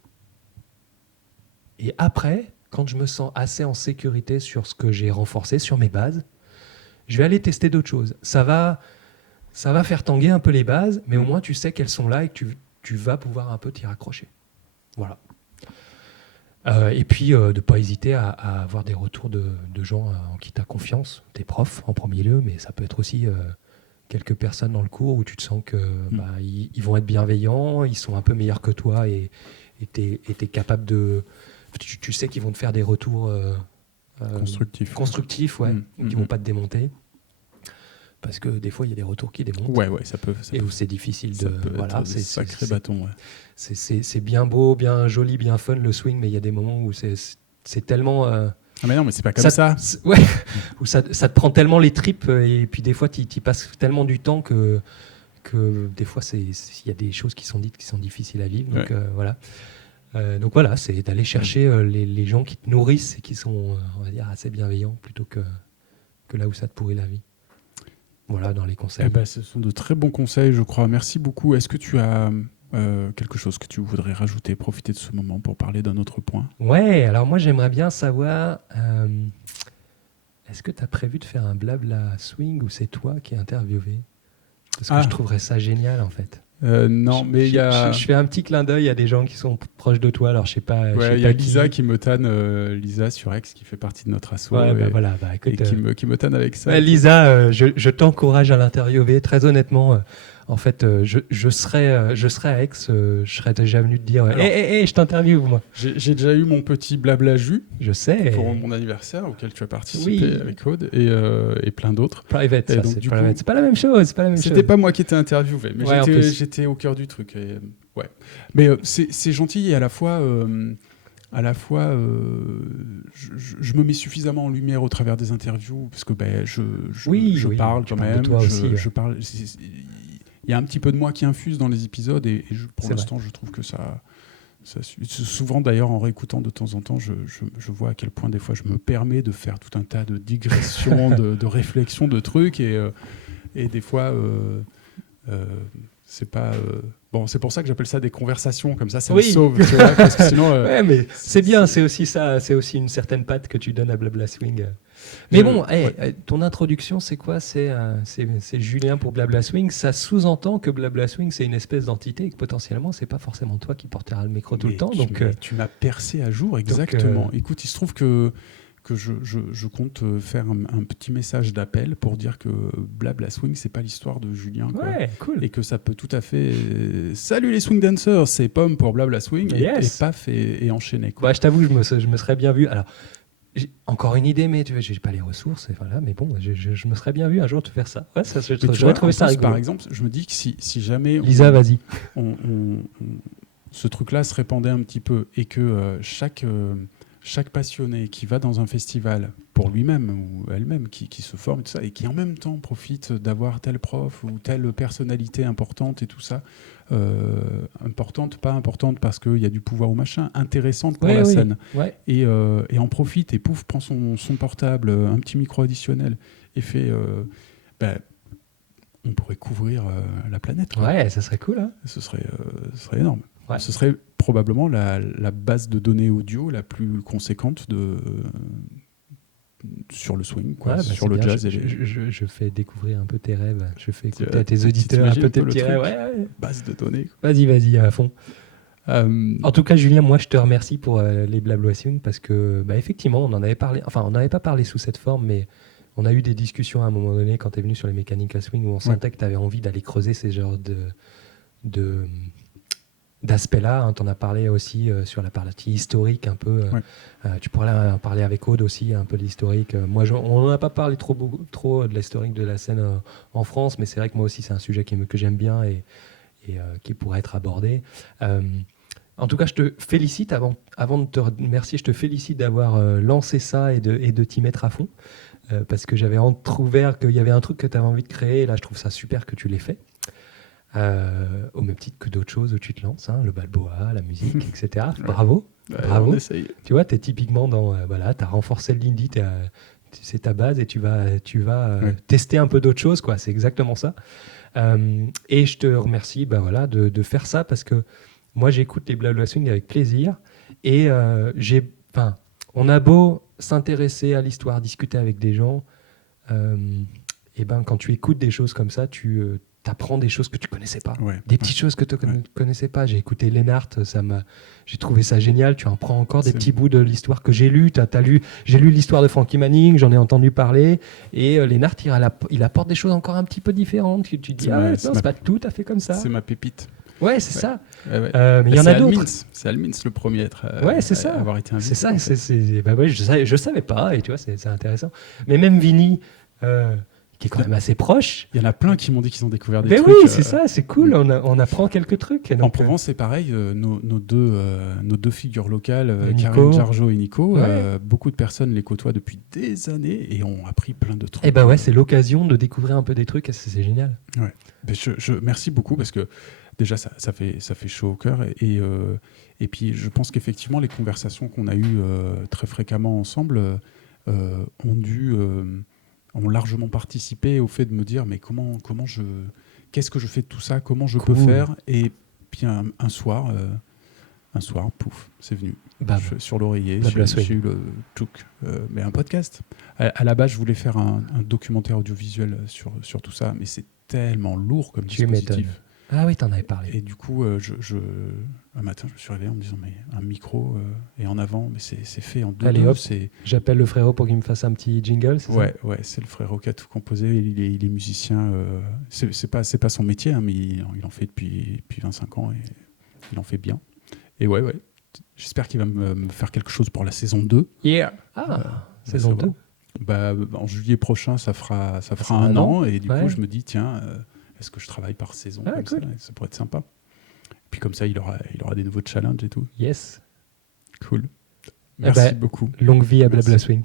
Et après, quand je me sens assez en sécurité sur ce que j'ai renforcé, sur mes bases, je vais aller tester d'autres choses. Ça va faire tanguer un peu les bases, mais au moins tu sais qu'elles sont là et que tu vas pouvoir un peu t'y raccrocher. Voilà. Et puis, de ne pas hésiter à avoir des retours de gens en qui tu as confiance, tes profs en premier lieu, mais ça peut être aussi quelques personnes dans le cours où tu te sens que ils vont être bienveillants, ils sont un peu meilleurs que toi et tu es capable de... Tu sais qu'ils vont te faire des retours constructifs, ouais, qui ne vont pas te démonter. Parce que des fois, il y a des retours qui démontent. Ouais, ça peut et où c'est difficile ça de... peut Voilà, être des sacrés bâtons, ouais. C'est bien beau, bien joli, bien fun le swing, mais il y a des moments où c'est tellement... Ah mais non, mais c'est pas comme ça. Ouais, où ça te prend tellement les tripes et puis des fois, tu passes tellement du temps que des fois, il y a des choses qui sont dites qui sont difficiles à vivre. Donc, voilà. Donc voilà, c'est d'aller chercher les gens qui te nourrissent et qui sont, on va dire, assez bienveillants plutôt que là où ça te pourrit la vie. Voilà, dans les conseils. Ce sont de très bons conseils, je crois. Merci beaucoup. Est-ce que tu as quelque chose que tu voudrais rajouter, profiter de ce moment pour parler d'un autre point ? Ouais, alors moi j'aimerais bien savoir, est-ce que tu as prévu de faire un blabla swing ou c'est toi qui es interviewé ? Parce que je trouverais ça génial en fait. Non, mais il y a... Je fais un petit clin d'œil à des gens qui sont proches de toi, alors je sais pas... il y a Lisa qui me tanne, Lisa sur X, qui fait partie de notre asso, écoute, et qui me tanne avec ça. Lisa, je t'encourage à l'interviewer, très honnêtement. En fait, je serais à Aix, je serais déjà venu te dire je t'interviewe, moi. J'ai déjà eu mon petit blabla jus. Je sais. Pour mon anniversaire, auquel tu as participé avec Aude et plein d'autres. Private, ça, c'est private. C'est pas la même chose. C'était pas moi qui étais interviewé, mais j'étais au cœur du truc. Ouais. Mais c'est gentil et à la fois, je me mets suffisamment en lumière au travers des interviews parce que je parle quand même. Je parle. Il y a un petit peu de moi qui infuse dans les épisodes et pour l'instant, je trouve que ça souvent d'ailleurs en réécoutant de temps en temps, je vois à quel point des fois je me permets de faire tout un tas de digressions, de réflexions, de trucs et des fois c'est pas bon, c'est pour ça que j'appelle ça des conversations comme ça me sauve, tu vois, parce que sinon ouais, mais c'est bien, c'est aussi ça, c'est aussi une certaine patte que tu donnes à Blabla Swing. Mais ton introduction, c'est quoi ? C'est Julien pour Blabla Swing. Ça sous-entend que Blabla Swing, c'est une espèce d'entité et que potentiellement, c'est pas forcément toi qui portera le micro tout le temps. Tu m'as percé à jour, exactement. Écoute, il se trouve que je compte faire un petit message d'appel pour dire que Blabla Swing, c'est pas l'histoire de Julien. Quoi. Ouais, cool. Et que ça peut tout à fait... Salut les swing dancers, c'est Pomme pour Blabla Swing. Et paf, et enchaîner. Quoi. Je t'avoue, je me serais bien vu. Alors, j'ai encore une idée, mais tu vois, j'ai pas les ressources. Voilà, mais bon, je me serais bien vu un jour te faire ça. Ouais, j'aurais trouvé ça rigolo. Par exemple, je me dis que si jamais... Lisa, vas-y. Ce truc-là se répandait un petit peu et que chaque passionné qui va dans un festival pour lui-même ou elle-même, qui se forme et tout ça, et qui en même temps profite d'avoir tel prof ou telle personnalité importante et tout ça, importante, pas importante parce qu'il y a du pouvoir ou machin, intéressante pour la scène, et en profite et pouf, prend son portable, un petit micro additionnel et fait... on pourrait couvrir la planète. Quoi. Ouais, ça serait cool. Hein, ce serait énorme. Ouais. Ce serait probablement la base de données audio la plus conséquente sur le swing, quoi, sur le jazz. Je fais découvrir un peu tes rêves. Je fais écouter à tes auditeurs un peu tes petits rêves. Ouais. Base de données. Quoi. Vas-y, à fond. En tout cas, Julien, moi, je te remercie pour les Blabla Swing parce que, effectivement, on en avait parlé. Enfin, on n'avait pas parlé sous cette forme, mais on a eu des discussions à un moment donné quand tu es venu sur les mécaniques à swing où on sentait que tu avais envie d'aller creuser ces genres d'aspect-là, hein. Tu en as parlé aussi sur la partie historique un peu. Tu pourrais en parler avec Aude aussi, un peu de l'historique. Moi, on n'en a pas parlé trop de l'historique de la scène en France, mais c'est vrai que moi aussi, c'est un sujet que j'aime bien et qui pourrait être abordé. En tout cas, je te félicite, avant de te remercier, je te félicite d'avoir lancé ça et de t'y mettre à fond, parce que j'avais entrouvert qu'il y avait un truc que tu avais envie de créer, et là, je trouve ça super que tu l'aies fait. Au même titre que d'autres choses où tu te lances, hein, le balboa, la musique, etc. Bravo. Bravo. On essaye. Tu vois, tu es typiquement dans... tu as renforcé le Lindy, c'est ta base et tu vas tester un peu d'autres choses, quoi. C'est exactement ça. Et je te remercie de faire ça parce que moi, j'écoute les Blabla Swing avec plaisir. Et on a beau s'intéresser à l'histoire, discuter avec des gens, et quand tu écoutes des choses comme ça, tu apprends des choses que tu connaissais pas. Ouais. Des petites choses que tu connaissais pas. J'ai écouté Lennart, j'ai trouvé ça génial. Tu en prends encore des petits bouts de l'histoire que j'ai lu. J'ai lu l'histoire de Frankie Manning, j'en ai entendu parler. Et Lennart, il apporte des choses encore un petit peu différentes. Tu te dis, c'est pas tout à fait comme ça. C'est ma pépite. Ouais, c'est ça. Ouais. Mais il y en a d'autres. C'est Almins le premier à être, avoir été invité. C'est ça. Je savais pas. Et tu vois, c'est intéressant. Mais même Vinny, qui est quand même assez proche. Il y en a plein qui m'ont dit qu'ils ont découvert des mais trucs. Mais oui, c'est ça, c'est cool. On apprend quelques trucs. Donc, en Provence, c'est pareil. Nos deux figures locales, Nico. Karine Jargeau et Nico, beaucoup de personnes les côtoient depuis des années et ont appris plein de trucs. Et ouais, c'est l'occasion de découvrir un peu des trucs. C'est génial. Ouais. Je merci beaucoup parce que déjà, ça fait chaud au cœur. Et puis, je pense qu'effectivement, les conversations qu'on a eues très fréquemment ensemble ont largement participé au fait de me dire mais qu'est-ce que je fais de tout ça, comment je peux faire. Et puis un soir, pouf, c'est venu. Sur l'oreiller, j'ai eu le tchouk. Mais un podcast. À la base, je voulais faire un documentaire audiovisuel sur tout ça, mais c'est tellement lourd comme dispositif. Ah oui, t'en avais parlé. Et du coup, un matin, je me suis réveillé en me disant, mais un micro et en avant, mais c'est fait en deux. Allez hop, j'appelle le frérot pour qu'il me fasse un petit jingle, c'est ça ? Ouais, c'est le frérot qui a tout composé. Il est musicien. C'est pas son métier, hein, mais il en fait depuis 25 ans et il en fait bien. Et ouais. J'espère qu'il va me faire quelque chose pour la saison 2. Yeah. Saison 2. En juillet prochain, ça fera un an. Et du coup, je me dis, tiens, est-ce que je travaille par saison comme cool. Ça pourrait être sympa. Puis comme ça, il aura des nouveaux challenges et tout. Yes. Cool. Merci beaucoup. Longue vie à Blabla Swing.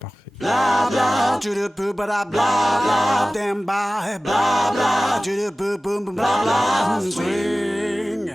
Parfait. Blah blah to the boo blah blah blah them by blah blah to the boo boom blah blah swing.